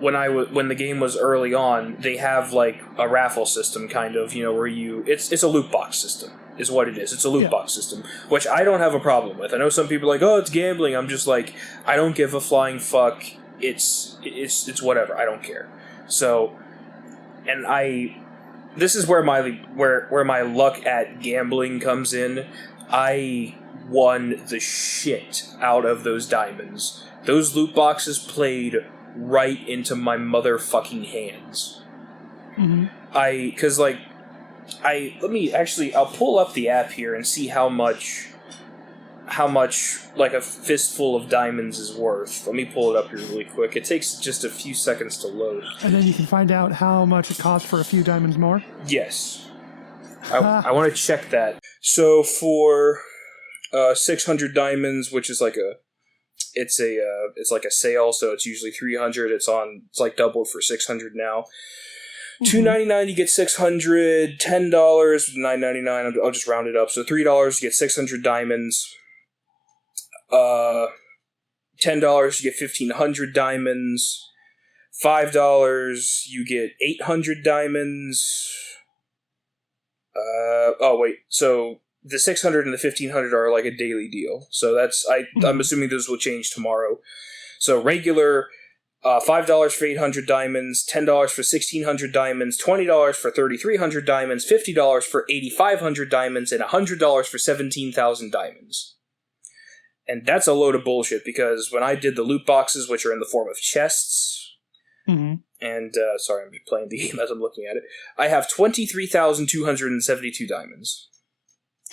when the game was early on, they have like a raffle system, kind of, where it's a loot box system, is what it is. It's a loot box system, which I don't have a problem with. I know some people are like, oh, it's gambling. I'm just like, I don't give a flying fuck. It's whatever. I don't care. So, and this is where my luck at gambling comes in. I won the shit out of those diamonds. Those loot boxes played right into my motherfucking hands. Because like I'll pull up the app here and see how much like a fistful of diamonds is worth. Let me pull it up here really quick. It takes just a few seconds to load. And then you can find out how much it costs for a few diamonds more? Yes. I want to check that. So for 600 diamonds, which is like it's like a sale, so it's usually 300. It's like doubled for 600 now. $2.99 you get 600. $10 $9.99. I'll just round it up. So $3 you get 600 diamonds. $10 you get 1,500 diamonds. $5 you get 800 diamonds. So the 600 and the 1,500 are like a daily deal. So I'm assuming those will change tomorrow. So regular, $5 for 800 diamonds, $10 for 1,600 diamonds, $20 for 3,300 diamonds, $50 for 8,500 diamonds, and $100 for 17,000 diamonds. And that's a load of bullshit, because when I did the loot boxes, which are in the form of chests, and, sorry, I'm just playing the game as I'm looking at it, I have 23,272 diamonds.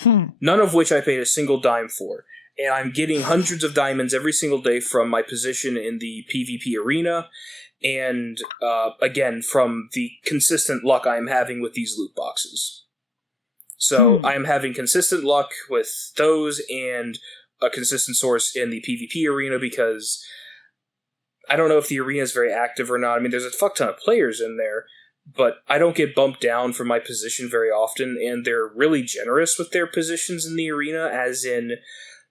None of which I paid a single dime for. And I'm getting hundreds of diamonds every single day from my position in the PvP arena, and, again, from the consistent luck I'm having with these loot boxes. So, I am having consistent luck with those, and a consistent source in the PvP arena, because I don't know if the arena is very active or not. I mean, there's a fuck ton of players in there, but I don't get bumped down from my position very often, and they're really generous with their positions in the arena, as in,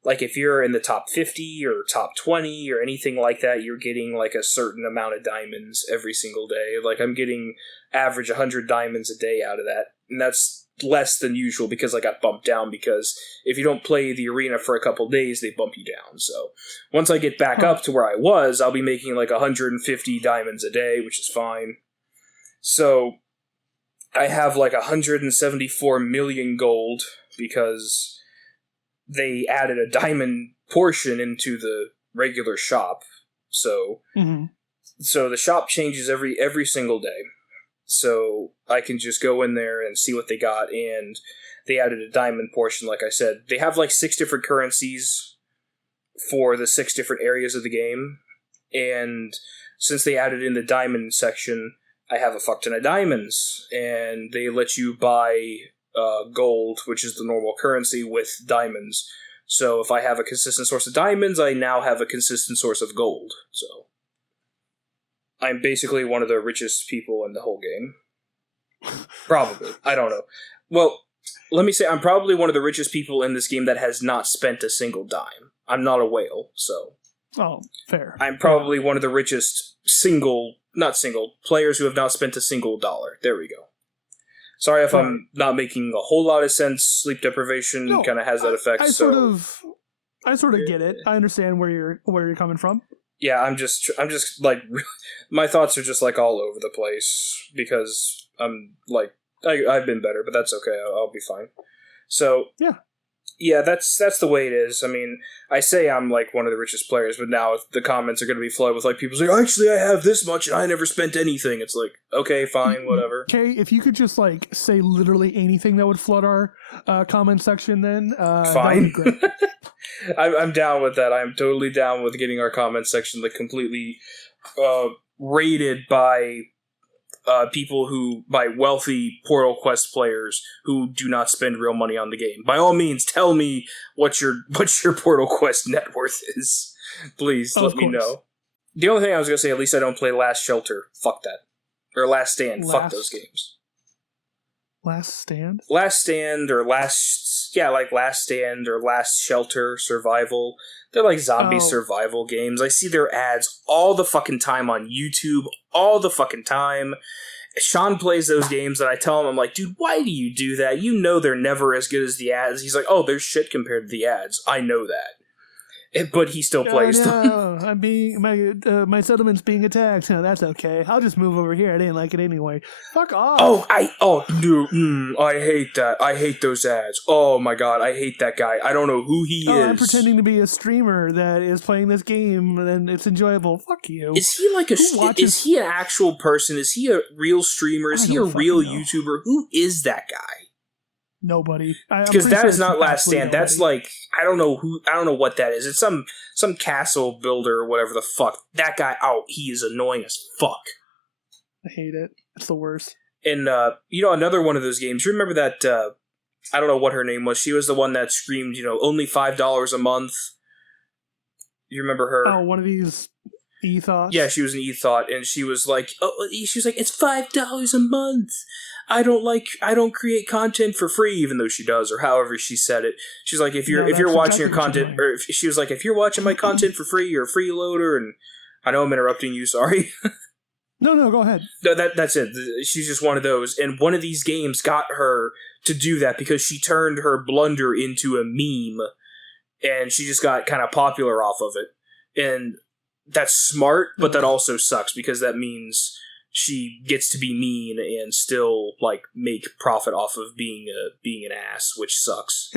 like, if you're in the top 50 or top 20 or anything like that, you're getting, like, a certain amount of diamonds every single day. Like, I'm getting average 100 diamonds a day out of that, and that's less than usual because I got bumped down, because if you don't play the arena for a couple days, they bump you down. So once I get back up to where I was, I'll be making like 150 diamonds a day, which is fine. So I have like 174 million gold because they added a diamond portion into the regular shop. So so the shop changes every single day. So I can just go in there and see what they got, and they added a diamond portion, like I said. They have like 6 different currencies for the 6 different areas of the game, and since they added in the diamond section, I have a fuck ton of diamonds, and they let you buy gold, which is the normal currency, with diamonds. So if I have a consistent source of diamonds, I now have a consistent source of gold, so I'm basically one of the richest people in the whole game. Probably. I don't know. Well, let me say I'm probably one of the richest people in this game that has not spent a single dime. I'm not a whale, so... Oh, fair. I'm probably one of the richest players who have not spent a single dollar. There we go. Sorry if I'm not making a whole lot of sense. Sleep deprivation kind of has that effect. I sort of get it. I understand where you're coming from. Yeah, I'm just like, my thoughts are just like all over the place, because I'm like, I've been better, but that's okay. I'll be fine. So yeah, that's the way it is. I mean, I say I'm like one of the richest players, but now the comments are going to be flooded with like people saying, actually, I have this much and I never spent anything. It's like, okay, fine, whatever. Okay, if you could just like say literally anything that would flood our comment section, then fine. That would be great. I'm down with that. I'm totally down with getting our comment section like completely raided by by wealthy Portal Quest players who do not spend real money on the game. By all means, tell me what your Portal Quest net worth is. Please, let me know. The only thing I was going to say, at least I don't play Last Shelter. Fuck that. Or Last Stand. Fuck those games. Last Stand? Last Stand or Last Stand or Last Shelter Survival. They're like zombie survival games. I see their ads all the fucking time on YouTube, all the fucking time. Sean plays those games and I tell him, I'm like, dude, why do you do that? You know they're never as good as the ads. He's like, oh, they're shit compared to the ads. I know that. but he still plays them. No, I'm being my settlement's being attacked. No, that's okay. I'll just move over here. I didn't like it anyway. Fuck off. Dude, I hate that. I hate those ads. Oh my god, I hate that guy. I don't know who he is. I'm pretending to be a streamer that is playing this game and it's enjoyable. Fuck you. Is he like is he an actual person? Is he a real streamer? Is he a real YouTuber? Who is that guy? Nobody, because that is not Last Stand. Nobody. That's like I don't know what that is. It's some castle builder or whatever the fuck. That guy, he is annoying as fuck. I hate it. It's the worst. And another one of those games. You remember that? I don't know what her name was. She was the one that screamed, only $5 a month. You remember her? Oh, one of these e-thoughts. Yeah, she was an e-thought, and she was like, it's $5 a month. I don't create content for free, even though she does, or however she said it. She's like, if you're watching your content, or she was like, if you're watching my content for free, you're a freeloader. And I know I'm interrupting you. Sorry. No, go ahead. No, that's it. She's just one of those, and one of these games got her to do that because she turned her blunder into a meme, and she just got kind of popular off of it. And that's smart, but that also sucks because that means she gets to be mean and still like make profit off of being an ass, which sucks.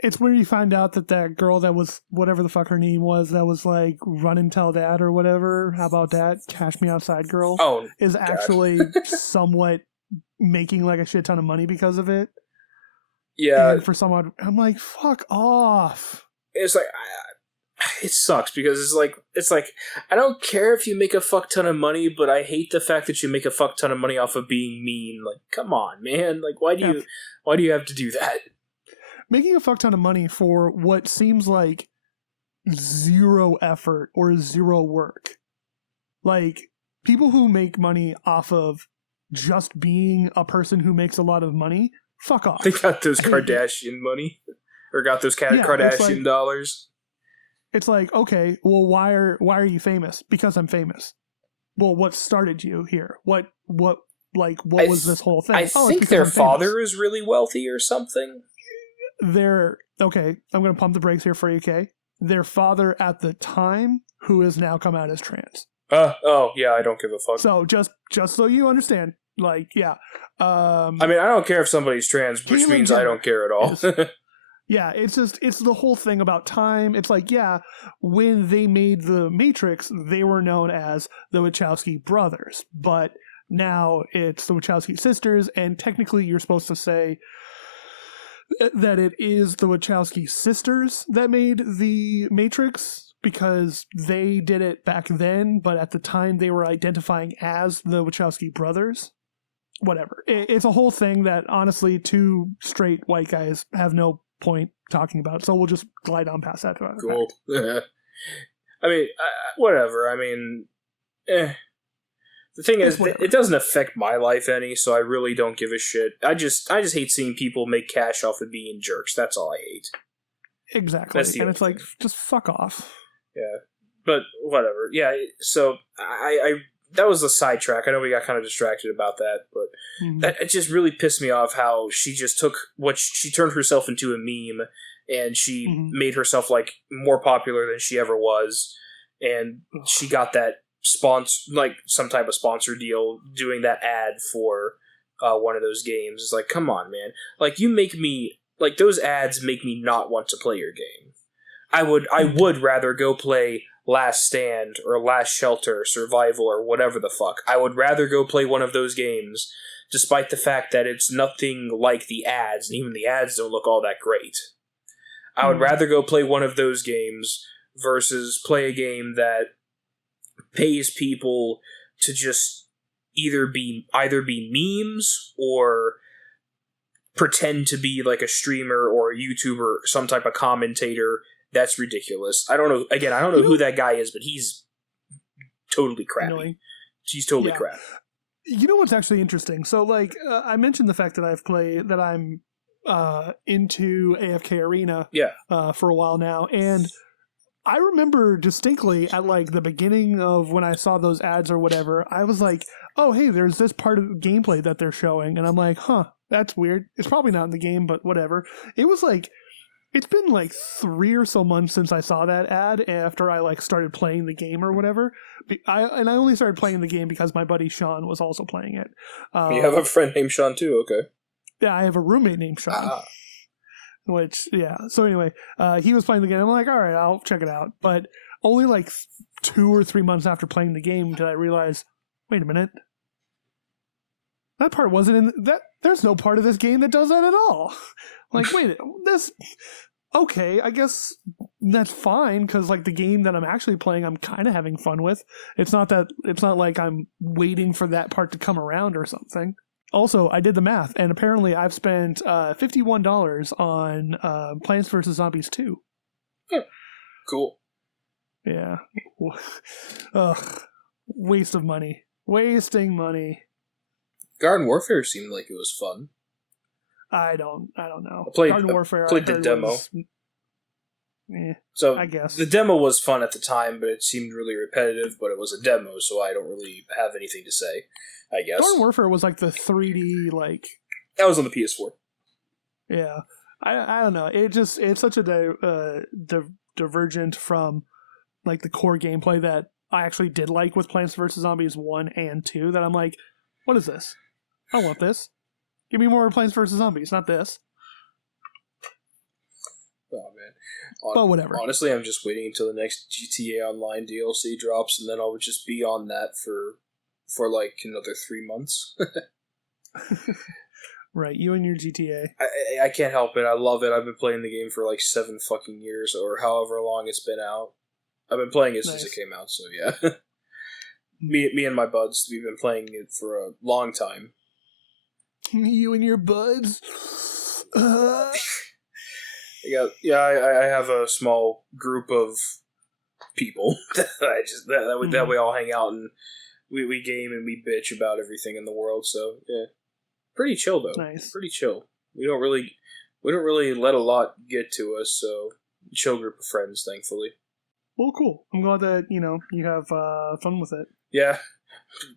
It's where you find out that girl that was whatever the fuck her name was that was like run and tell dad or whatever. How about that? Cash me outside girl. Oh, is actually somewhat making like a shit ton of money because of it. Yeah. And for someone, I'm like, fuck off. It's like, it sucks because it's like I don't care if you make a fuck ton of money, but I hate the fact that you make a fuck ton of money off of being mean. Like, come on, man. Like, why do you have to do that? Making a fuck ton of money for what seems like zero effort or zero work. Like, people who make money off of just being a person who makes a lot of money, fuck off. They got those Kardashian money. Or got those Kardashian dollars. It's like, okay, well, why are you famous? Because I'm famous. Well, what started you here? What was this whole thing? I think their father is really wealthy or something. Okay, I'm going to pump the brakes here for you, okay? Their father at the time, who has now come out as trans. Oh, yeah, I don't give a fuck. So, just so you understand, like, yeah. I mean, I don't care if somebody's trans, which means I don't care at all. Yeah, it's the whole thing about time. It's like, yeah, when they made The Matrix, they were known as the Wachowski brothers, but now it's the Wachowski sisters, and technically you're supposed to say that it is the Wachowski sisters that made The Matrix because they did it back then, but at the time they were identifying as the Wachowski brothers. Whatever. It's a whole thing that, honestly, two straight white guys have no point talking about, so we'll just glide on past that. Cool. I mean, whatever. I mean, The thing is, it doesn't affect my life any, so I really don't give a shit. I just hate seeing people make cash off of being jerks. That's all I hate. Exactly. And it's like, just fuck off. Yeah. But whatever. Yeah, so I that was a sidetrack. I know we got kind of distracted about that, but it just really pissed me off how she just took she turned herself into a meme, and she made herself like more popular than she ever was, and she got that some type of sponsor deal doing that ad for one of those games. It's like, come on, man. Like, you make me, like, those ads make me not want to play your game. I would rather go play Last Stand or Last Shelter, Survival, or whatever the fuck. I would rather go play one of those games, despite the fact that it's nothing like the ads, and even the ads don't look all that great. I would rather go play one of those games versus play a game that pays people to just either be memes or pretend to be like a streamer or a YouTuber, some type of commentator. That's ridiculous. I don't know. Again, I don't know who that guy is, but he's totally crappy. Annoying. He's totally crap. You know what's actually interesting? So, like, I mentioned the fact that I'm into AFK Arena for a while now, and I remember distinctly at like the beginning of when I saw those ads or whatever, I was like, oh, hey, there's this part of the gameplay that they're showing. And I'm like, huh, that's weird. It's probably not in the game, but whatever. It was like It's been like 3 or so months since I saw that ad after I like started playing the game or whatever. I only started playing the game because my buddy Sean was also playing it. You have a friend named Sean too, okay. Yeah, I have a roommate named Sean. Ah. Which, yeah. So anyway, he was playing the game. I'm like, all right, I'll check it out. But only like 2 or 3 months after playing the game did I realize, wait a minute. That part wasn't in that. There's no part of this game that does that at all. Like, wait, this. Okay, I guess that's fine because like the game that I'm actually playing, I'm kind of having fun with. It's not like I'm waiting for that part to come around or something. Also, I did the math, and apparently I've spent $51 on Plants vs. Zombies 2. Cool. Yeah. Ugh. Waste of money. Wasting money. Garden Warfare seemed like it was fun. I don't know. Garden Warfare. I played the demo. So I guess the demo was fun at the time, but it seemed really repetitive. But it was a demo, so I don't really have anything to say. I guess Garden Warfare was like the 3D like. That was on the PS4. Yeah, I don't know. It's such a divergent from like the core gameplay that I actually did like with Plants vs. Zombies 1 and 2 that I'm like, what is this? I don't want this. Give me more Plants vs. Zombies, not this. Oh man. But whatever. Honestly, I'm just waiting until the next GTA Online DLC drops, and then I'll just be on that for like another 3 months. Right, you and your GTA. I can't help it. I love it. I've been playing the game for like 7 fucking years, or however long it's been out. I've been playing it since it came out, so yeah. me and my buds, we've been playing it for a long time. You and your buds? I have a small group of people that we all hang out and we game and we bitch about everything in the world. So yeah, pretty chill though. Nice, pretty chill. We don't really let a lot get to us. So chill group of friends, thankfully. Well, cool. I'm glad that you have fun with it. Yeah,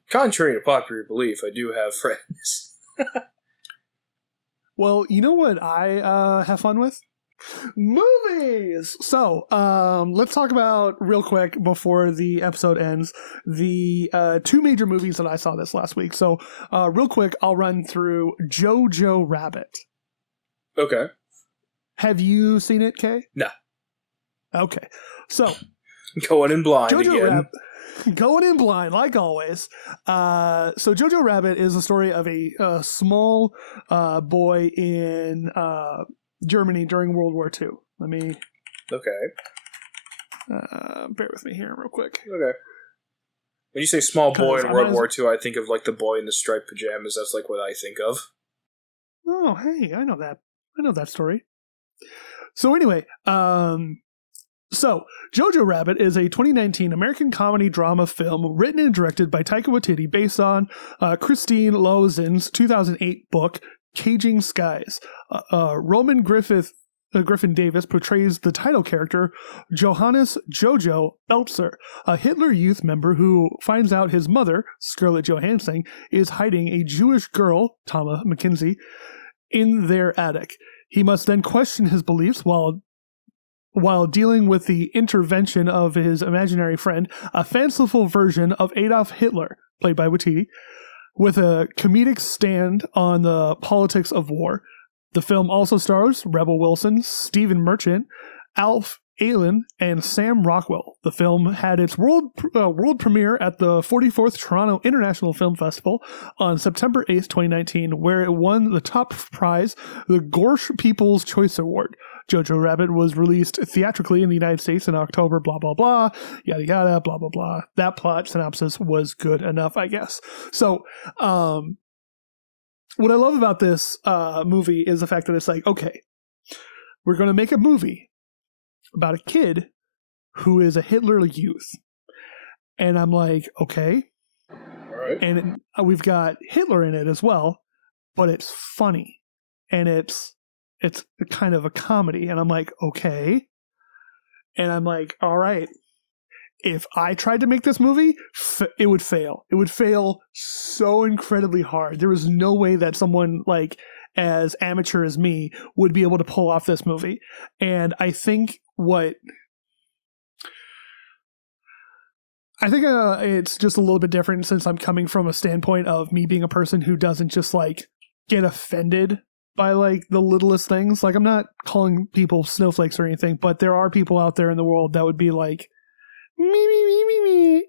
contrary to popular belief, I do have friends. Well, you know what I have fun with? Movies! So, let's talk about, real quick, before the episode ends, the 2 major movies that I saw this last week. So, real quick, I'll run through Jojo Rabbit. Okay. Have you seen it, Kay? No. Okay. So, going in blind Jojo again. Going in blind, like always. So Jojo Rabbit is the story of a small boy in Germany during World War II. Let me... Okay. Bear with me here real quick. Okay. When you say small boy in World War II, I think of like the boy in the striped pajamas. That's like what I think of. Oh, hey, I know that. I know that story. So anyway, So, Jojo Rabbit is a 2019 American comedy drama film written and directed by Taika Waititi based on Christine Lauzen's 2008 book, Caging Skies. Roman Griffin Davis portrays the title character, Johannes Jojo Belzer, a Hitler Youth member who finds out his mother, Scarlett Johansson, is hiding a Jewish girl, Tama McKenzie, in their attic. He must then question his beliefs while dealing with the intervention of his imaginary friend, a fanciful version of Adolf Hitler, played by Waititi, with a comedic stand on the politics of war. The film also stars Rebel Wilson, Stephen Merchant, Alf Allen, and Sam Rockwell. The film had its world premiere at the 44th Toronto International Film Festival on September 8th, 2019, where it won the top prize, the Gorsh People's Choice Award. Jojo Rabbit was released theatrically in the United States in October, blah, blah, blah, yada, yada, blah, blah, blah. That plot synopsis was good enough, I guess. So, what I love about this movie is the fact that it's like, okay, we're going to make a movie about a kid who is a Hitler Youth. And I'm like, okay. All right. And we've got Hitler in it as well, but it's funny. And it's kind of a comedy. And I'm like, okay. And I'm like, all right. If I tried to make this movie, it would fail. It would fail so incredibly hard. There was no way that someone like as amateur as me would be able to pull off this movie. And I think it's just a little bit different since I'm coming from a standpoint of me being a person who doesn't just like get offended by like the littlest things. Like, I'm not calling people snowflakes or anything, but there are people out there in the world that would be like, me,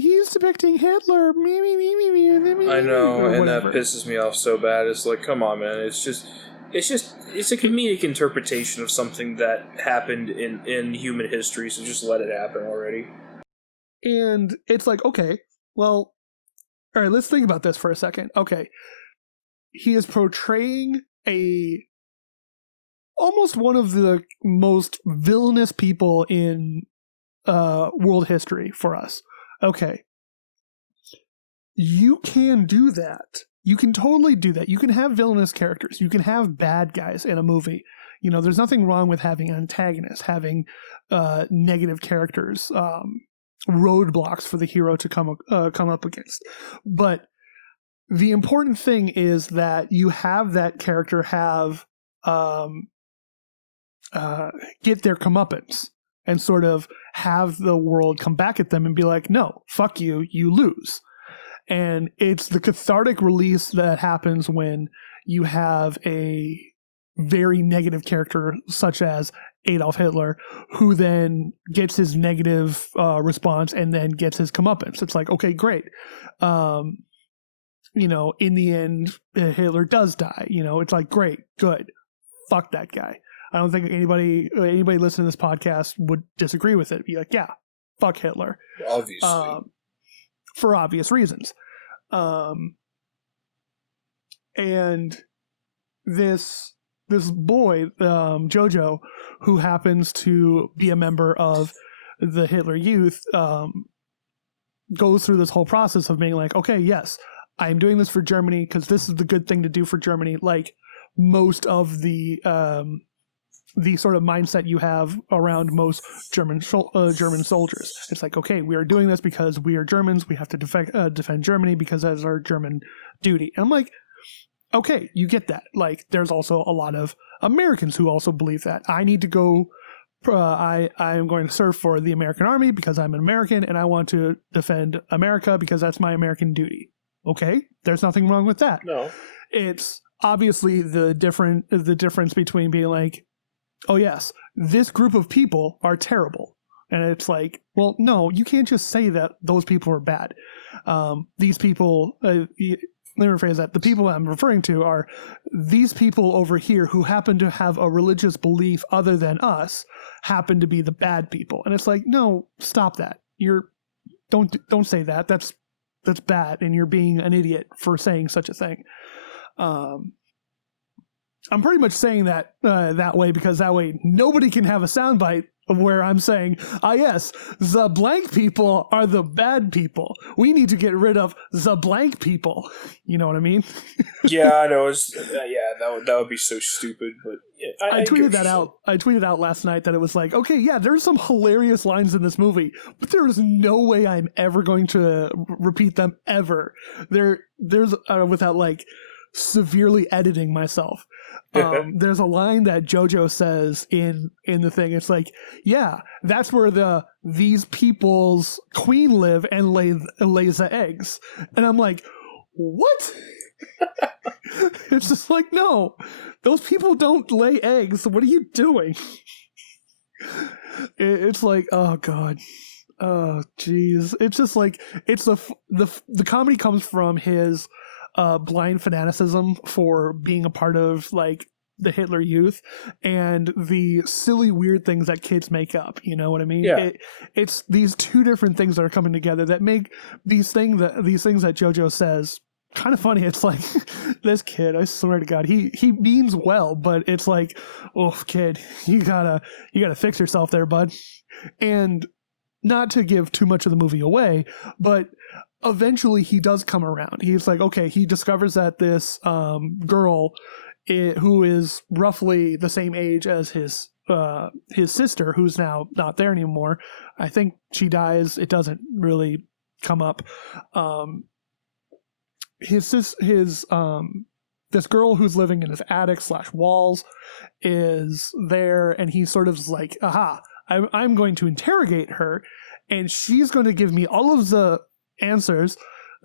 he's depicting Hitler, me, I know, and that pisses me off so bad. It's like, come on, man. It's a comedic interpretation of something that happened in human history, so just let it happen already. And it's like, okay, well, all right, let's think about this for a second. Okay, he is portraying almost one of the most villainous people in world history for us. Okay, you can do that. You can totally do that. You can have villainous characters. You can have bad guys in a movie. You know, there's nothing wrong with having antagonists, having negative characters, roadblocks for the hero to come up against. But the important thing is that you have that character have get their comeuppance and sort of have the world come back at them and be like, no, fuck you, you lose. And it's the cathartic release that happens when you have a very negative character such as Adolf Hitler, who then gets his negative response and then gets his comeuppance. It's like, okay, great. You know, in the end, Hitler does die. You know, it's like, great, good. Fuck that guy. I don't think anybody listening to this podcast would disagree with it. Be like, yeah, fuck Hitler. Obviously. For obvious reasons. And this boy, Jojo, who happens to be a member of the Hitler Youth, goes through this whole process of being like, okay, yes, I'm doing this for Germany because this is the good thing to do for Germany. Like most of the sort of mindset you have around most German soldiers. It's like, okay, we are doing this because we are Germans. We have to defend Germany because that is our German duty. And I'm like, okay, you get that. Like, there's also a lot of Americans who also believe that. I need to go, I am going to serve for the American Army because I'm an American and I want to defend America because that's my American duty. Okay, there's nothing wrong with that. No. It's obviously the difference between being like, oh yes, this group of people are terrible. And it's like, well, no, you can't just say that those people are bad. These people, let me rephrase that. The people I'm referring to are these people over here who happen to have a religious belief other than us happen to be the bad people. And it's like, no, stop that. Don't say that. That's bad. And you're being an idiot for saying such a thing. I'm pretty much saying that that way because that way nobody can have a soundbite of where I'm saying, yes, the blank people are the bad people. We need to get rid of the blank people. You know what I mean? Yeah, I know. That would be so stupid. But yeah, I tweeted that out. I tweeted out last night that it was like, okay, yeah, there's some hilarious lines in this movie, but there is no way I'm ever going to repeat them ever. There's without like severely editing myself. There's a line that Jojo says in the thing. It's like, yeah, that's where these people's queen live and lays the eggs. And I'm like, what? It's just like, no, those people don't lay eggs. What are you doing? It's like, oh god, oh jeez. It's just like, it's the comedy comes from his blind fanaticism for being a part of like the Hitler Youth and the silly weird things that kids make up. You know what I mean? Yeah. It's these two different things that are coming together that make these things that Jojo says kind of funny. It's like, this kid, I swear to God, he means well, but it's like, oh kid, you gotta fix yourself there, bud. And not to give too much of the movie away, but eventually he does come around. He's like, okay, he discovers that this girl who is roughly the same age as his sister, who's now not there anymore. I think she dies. It doesn't really come up. His this girl who's living in his attic / walls is there, and he sort of is like, aha, I'm going to interrogate her, and she's going to give me all of the answers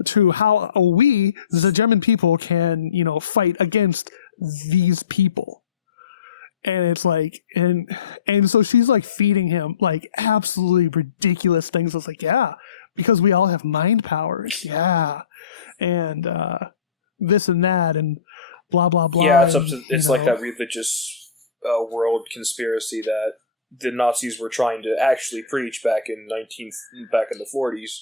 to how we, the German people, can, fight against these people. And it's like, and so she's like feeding him like absolutely ridiculous things. It's like, yeah, because we all have mind powers. Yeah. And this and that and blah, blah, blah. Yeah, it's like that religious world conspiracy that the Nazis were trying to actually preach back in the 40s.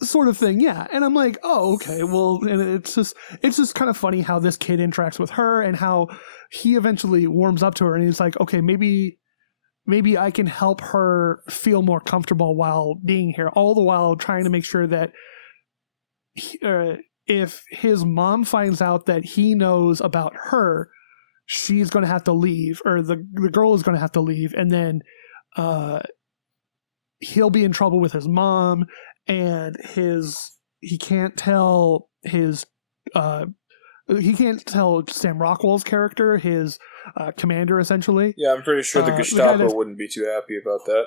Sort of thing, yeah. And I'm like, oh, okay, well, and it's just kind of funny how this kid interacts with her and how he eventually warms up to her, and he's like, okay, maybe I can help her feel more comfortable while being here, all the while trying to make sure that if his mom finds out that he knows about her, she's going to have to leave, or the girl is going to have to leave, and then he'll be in trouble with his mom, and he can't tell Sam Rockwell's character, his commander, essentially. Yeah, I'm pretty sure the Gestapo wouldn't be too happy about that.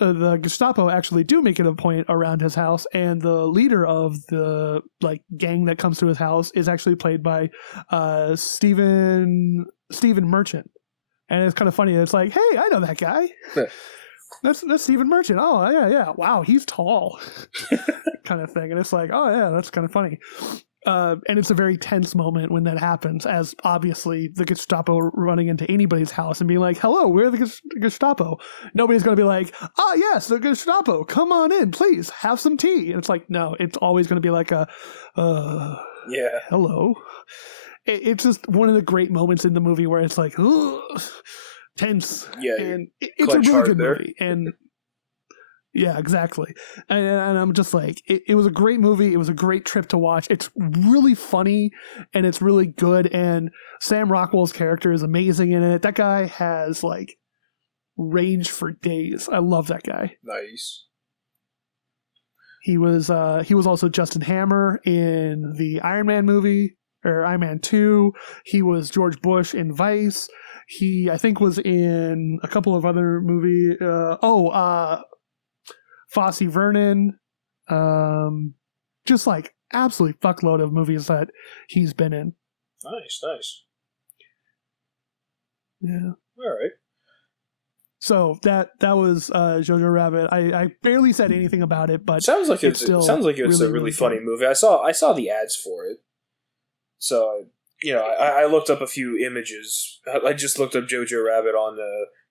The Gestapo actually do make it a point around his house, and the leader of the gang that comes to his house is actually played by Stephen Merchant, and it's kind of funny. It's like, hey, I know that guy. That's Stephen Merchant. Oh, yeah. Wow, he's tall. kind of thing. And it's like, oh, yeah, that's kind of funny. And it's a very tense moment when that happens, as obviously the Gestapo running into anybody's house and being like, hello, we're the Gestapo. Nobody's going to be like, oh, yes, the Gestapo. Come on in, please. Have some tea. And it's like, no, it's always going to be like yeah, hello. It's just one of the great moments in the movie where it's like, ugh, tense. Yeah, and it's a really good movie. And yeah, exactly. And I'm just like, it was a great movie. It was a great trip to watch. It's really funny and it's really good. And Sam Rockwell's character is amazing in it. That guy has range for days. I love that guy. Nice. He was also Justin Hammer in the Iron Man movie, or Iron Man 2. He was George Bush in Vice. He, I think, was in a couple of other movies. Fosse Vernon. Just absolutely fuckload of movies that he's been in. Nice. Yeah. All right. So that was Jojo Rabbit. I barely said anything about it, but sounds like it's a really funny movie. I saw the ads for it. So, I looked up a few images. I just looked up Jojo Rabbit on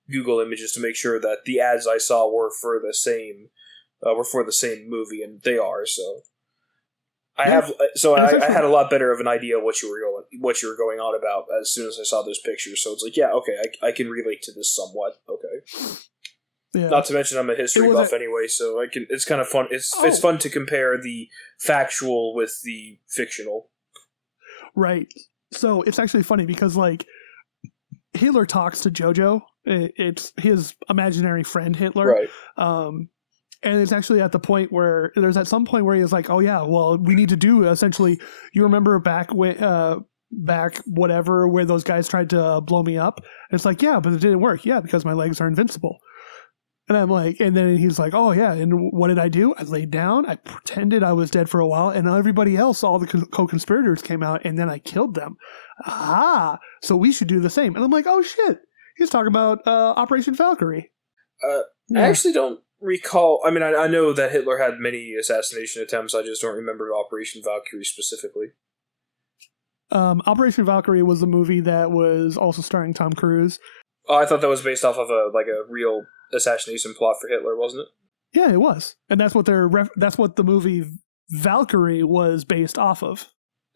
Google Images to make sure that the ads I saw were for the same movie, and they are. So, I had a lot better of an idea of what you were going on about as soon as I saw those pictures. So it's like, yeah, okay, I can relate to this somewhat. Okay. Yeah. Not to mention I'm a history buff anyway, so I can. It's kind of fun. It's fun to compare the factual with the fictional. Right. So it's actually funny because Hitler talks to Jojo. It's his imaginary friend Hitler. Right. And it's actually at the point where there's at some point where he's like, oh yeah, well, we need to do essentially, you remember back whatever, where those guys tried to blow me up? And it's like, yeah, but it didn't work. Yeah, because my legs are invincible. And I'm like, and then he's like, oh yeah, and what did I do? I laid down, I pretended I was dead for a while, and everybody else, all the co-conspirators came out, and then I killed them. So we should do the same. And I'm like, oh shit, he's talking about Operation Valkyrie. I actually don't recall. I mean, I know that Hitler had many assassination attempts. I just don't remember Operation Valkyrie specifically. Operation Valkyrie was a movie that was also starring Tom Cruise. Oh, I thought that was based off of a real assassination plot for Hitler, wasn't it? Yeah, it was, and that's what that's what the movie Valkyrie was based off of.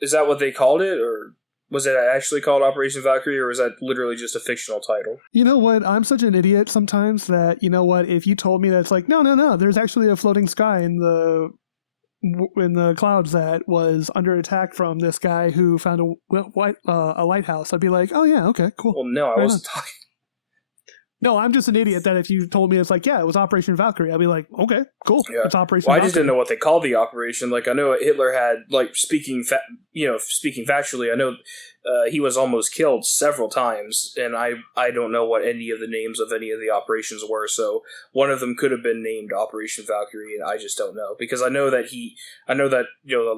Is that what they called it, or was it actually called Operation Valkyrie, or was that literally just a fictional title? You know what? I'm such an idiot sometimes that, if you told me that it's like, no, there's actually a floating sky in the clouds that was under attack from this guy who found a lighthouse, I'd be like, oh yeah, okay, cool. Well, no, I wasn't talking. No, I'm just an idiot that if you told me it's like, yeah, it was Operation Valkyrie, I'd be like, okay, cool. Yeah. It's Operation Well, I Valkyrie. just didn't know what they called the operation. Like, I know Hitler had, like, speaking factually, I know he was almost killed several times, and I don't know what any of the names of any of the operations were, so one of them could have been named Operation Valkyrie, and I just don't know. Because I know that,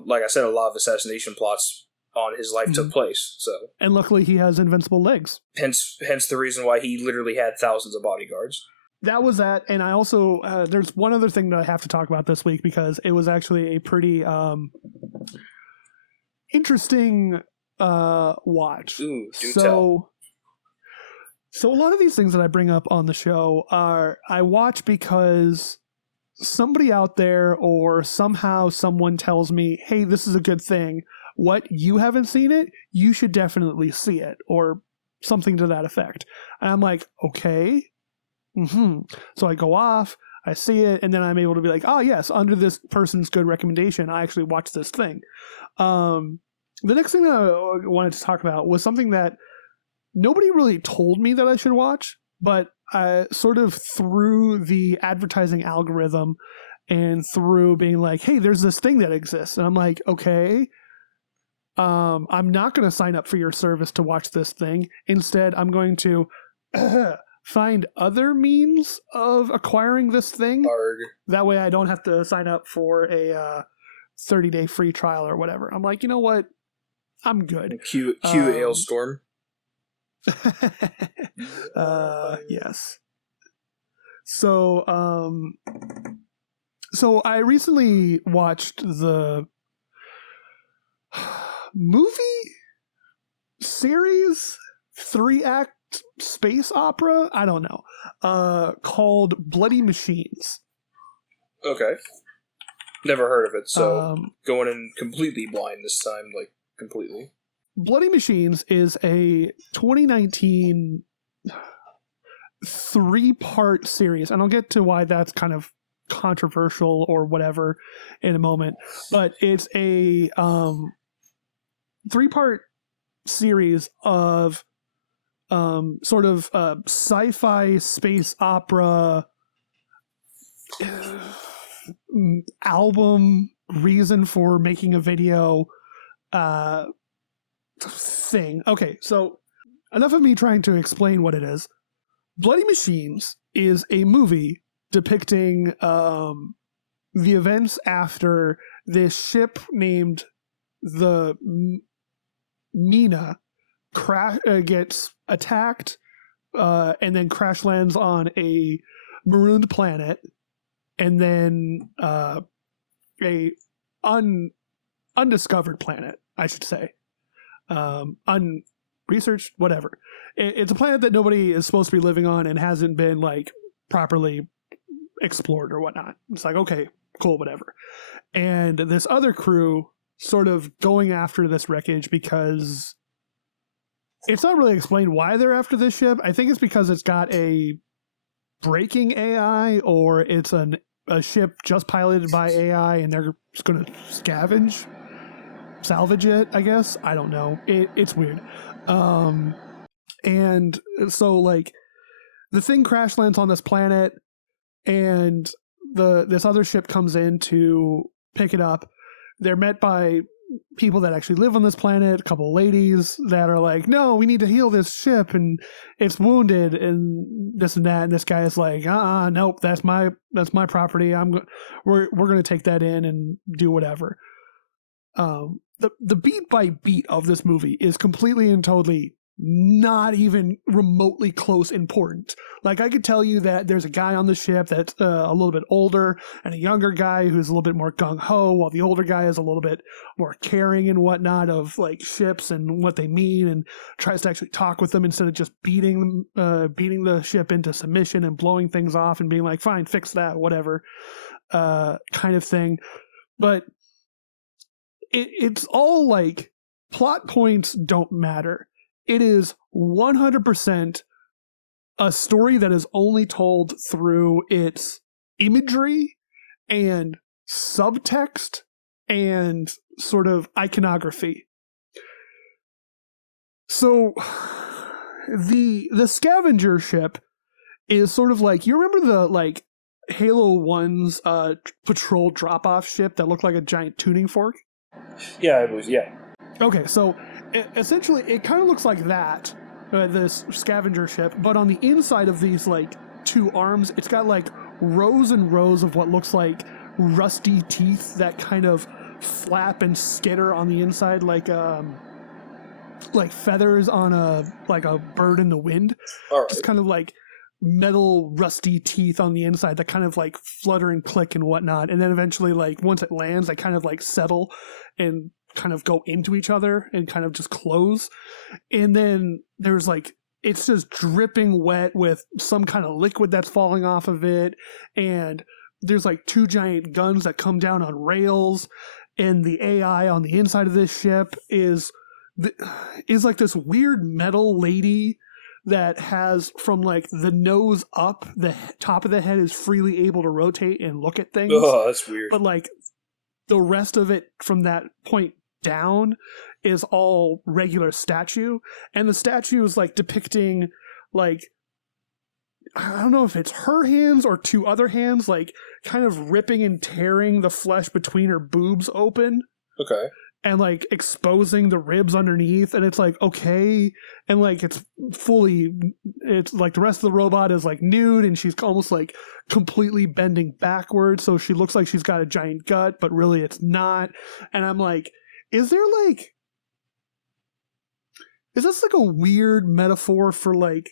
like I said, a lot of assassination plots on his life took place, so. And luckily he has invincible legs. Hence the reason why he literally had thousands of bodyguards. That was that, and I also, there's one other thing that I have to talk about this week, because it was actually a pretty interesting watch. Ooh, do tell. So a lot of these things that I bring up on the show I watch because somebody out there or somehow someone tells me, hey, this is a good thing. What, you haven't seen it? You should definitely see it, or something to that effect. And I'm like, okay. So I go off, I see it, and then I'm able to be like, oh yes, under this person's good recommendation, I actually watched this thing. The next thing that I wanted to talk about was something that nobody really told me that I should watch, but sort of through the advertising algorithm and through being like, hey, there's this thing that exists. And I'm like, okay, I'm not going to sign up for your service to watch this thing. Instead, I'm going to find other means of acquiring this thing. Arg. That way I don't have to sign up for a 30-day free trial or whatever. I'm like, you know what? I'm good. Cue Ailstorm. Yes. So I recently watched the movie series 3-act space opera, I don't know, called Bloody Machines. Okay. Never heard of it, so going in completely blind this time, like completely. Bloody Machines is a 2019 3-part series, and I'll get to why that's kind of controversial or whatever in a moment, but it's a 3-part series of sort of sci-fi space opera album reason for making a video thing. Okay, so enough of me trying to explain what it is. Bloody Machines is a movie depicting the events after this ship named the Mina gets attacked and then crash lands on a marooned planet, and then a undiscovered planet, I should say, unresearched, whatever. It's a planet that nobody is supposed to be living on and hasn't been like properly explored or whatnot. It's like, okay, cool, whatever. And this other crew sort of going after this wreckage because it's not really explained why they're after this ship. I think it's because it's got a breaking AI, or it's a ship just piloted by AI and they're just going to salvage it, I guess. I don't know. It's weird. And so like the thing crash lands on this planet, and this other ship comes in to pick it up. They're met by people that actually live on this planet, a couple of ladies that are like, no, we need to heal this ship and it's wounded and this and that. And this guy is like, nope, that's my property. We're going to take that in and do whatever. The beat by beat of this movie is completely and totally not even remotely close important. Like, I could tell you that there's a guy on the ship that's a little bit older and a younger guy who's a little bit more gung-ho, while the older guy is a little bit more caring and whatnot of like ships and what they mean, and tries to actually talk with them instead of just beating the ship into submission and blowing things off and being like, fine, fix that, whatever, kind of thing. But it's all like plot points don't matter. It is 100% a story that is only told through its imagery and subtext and sort of iconography. So the scavenger ship is sort of like, you remember the like Halo 1's patrol drop-off ship that looked like a giant tuning fork? Yeah, it was. Yeah. Okay, so essentially it kind of looks like that, this scavenger ship, but on the inside of these like two arms, it's got like rows and rows of what looks like rusty teeth that kind of flap and skitter on the inside like feathers on a bird in the wind. All right. Just kind of like metal rusty teeth on the inside that kind of like flutter and click and whatnot, and then eventually like once it lands they kind of like settle and kind of go into each other and kind of just close, and then there's like it's just dripping wet with some kind of liquid that's falling off of it, and there's like two giant guns that come down on rails, and the AI on the inside of this ship is like this weird metal lady that has from like the nose up, the top of the head is freely able to rotate and look at things. Oh, that's weird. But like the rest of it from that point down is all regular statue, and the statue is like depicting like, I don't know if it's her hands or two other hands like kind of ripping and tearing the flesh between her boobs open. Okay. And like exposing the ribs underneath, and it's like, okay, and like it's like the rest of the robot is like nude, and she's almost like completely bending backwards, so she looks like she's got a giant gut, but really it's not. And I'm like, is this like a weird metaphor for like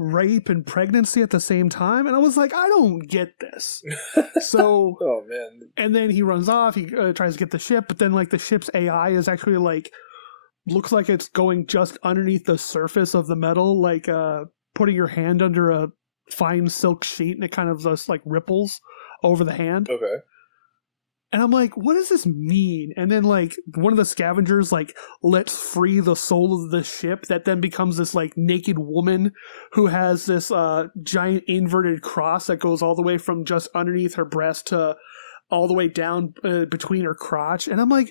rape and pregnancy at the same time? And I was like, I don't get this. So oh man. And then he runs off, he tries to get the ship, but then like the ship's AI is actually like looks like it's going just underneath the surface of the metal, like putting your hand under a fine silk sheet, and it kind of just like ripples over the hand. Okay. And I'm like, what does this mean? And then like one of the scavengers like lets free the soul of the ship that then becomes this like naked woman who has this giant inverted cross that goes all the way from just underneath her breast to all the way down between her crotch. And I'm like,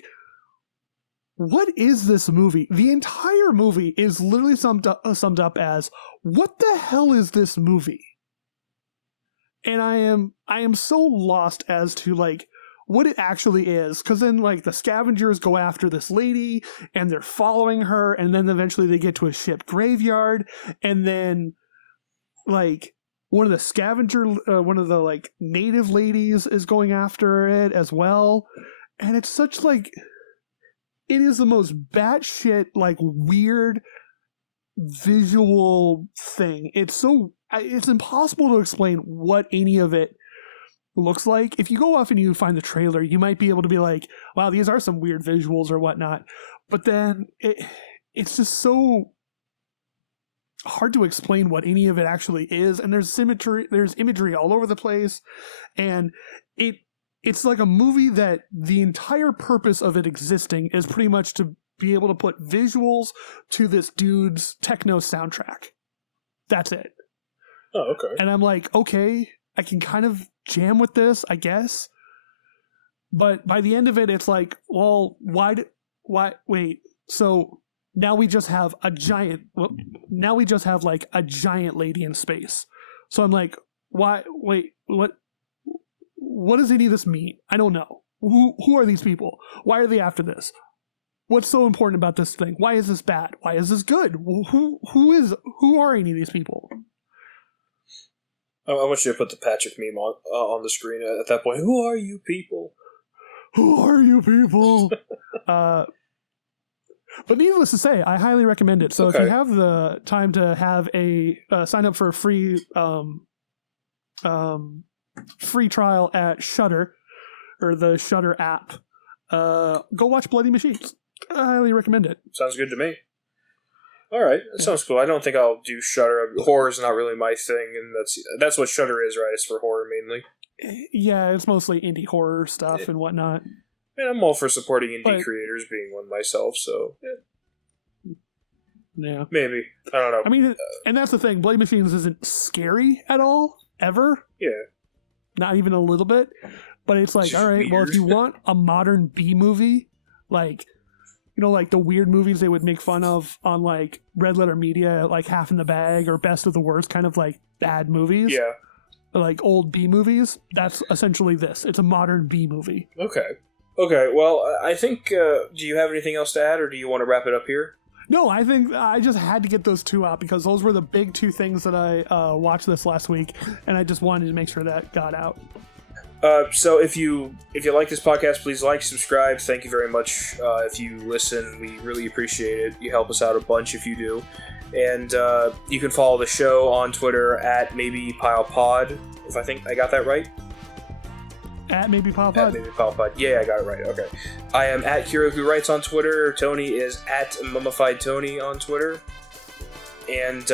what is this movie? The entire movie is literally summed up as, what the hell is this movie? And I am so lost as to like what it actually is, because then like the scavengers go after this lady and they're following her, and then eventually they get to a ship graveyard, and then like one of the like native ladies is going after it as well, and it's such like, it is the most batshit like weird visual thing. It's impossible to explain what any of it looks like. If you go off and you find the trailer, you might be able to be like, wow, these are some weird visuals or whatnot, but then it's just so hard to explain what any of it actually is. And there's imagery all over the place, and it's like a movie that the entire purpose of it existing is pretty much to be able to put visuals to this dude's techno soundtrack. That's it. Oh, okay. And I'm like, okay, I can kind of jam with this, I guess. But by the end of it, it's like, well, wait, so now we just have like a giant lady in space. So I'm like, what does any of this mean? I don't know. Who are these people? Why are they after this? What's so important about this thing? Why is this bad? Why is this good? Who are any of these people? I want you to put the Patrick meme on the screen at that point. Who are you people? Who are you people? But needless to say, I highly recommend it. So Okay. If you have the time to have a sign up for a free trial at Shudder, or the Shudder app, go watch Bloody Machines. I highly recommend it. Sounds good to me. All right, that sounds cool. I don't think I'll do Shudder. Horror's not really my thing, and that's what Shudder is, right? It's for horror mainly. Yeah, it's mostly indie horror stuff and whatnot. And I'm all for supporting indie creators, being one myself, so yeah. Maybe. I don't know. I mean, and that's the thing. Bloody Machines isn't scary at all, ever. Yeah. Not even a little bit. But it's like, all right, well, if you want a modern B movie, like, like the weird movies they would make fun of on like Red Letter Media, like Half in the Bag or Best of the Worst, kind of like bad movies. Yeah. Like old B movies. That's essentially this. It's a modern B movie. Okay. Well, I think. Do you have anything else to add, or do you want to wrap it up here? No, I think I just had to get those two out because those were the big two things that I watched this last week, and I just wanted to make sure that got out. So if you like this podcast, please like, subscribe. Thank you very much. If you listen, we really appreciate it. You help us out a bunch if you do. And you can follow the show on Twitter at maybepilepod, if I think I got that right. At maybepilepod? At maybepilepod. Yeah, I got it right. Okay. I am at Kiryoku Writes on Twitter. Tony is at Mummified Tony on Twitter. And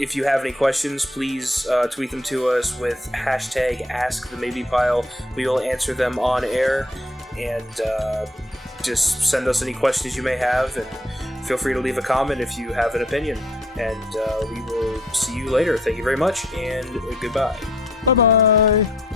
if you have any questions, please tweet them to us with hashtag AskTheMaybePile. We will answer them on air. And just send us any questions you may have. And feel free to leave a comment if you have an opinion. And we will see you later. Thank you very much, and goodbye. Bye-bye.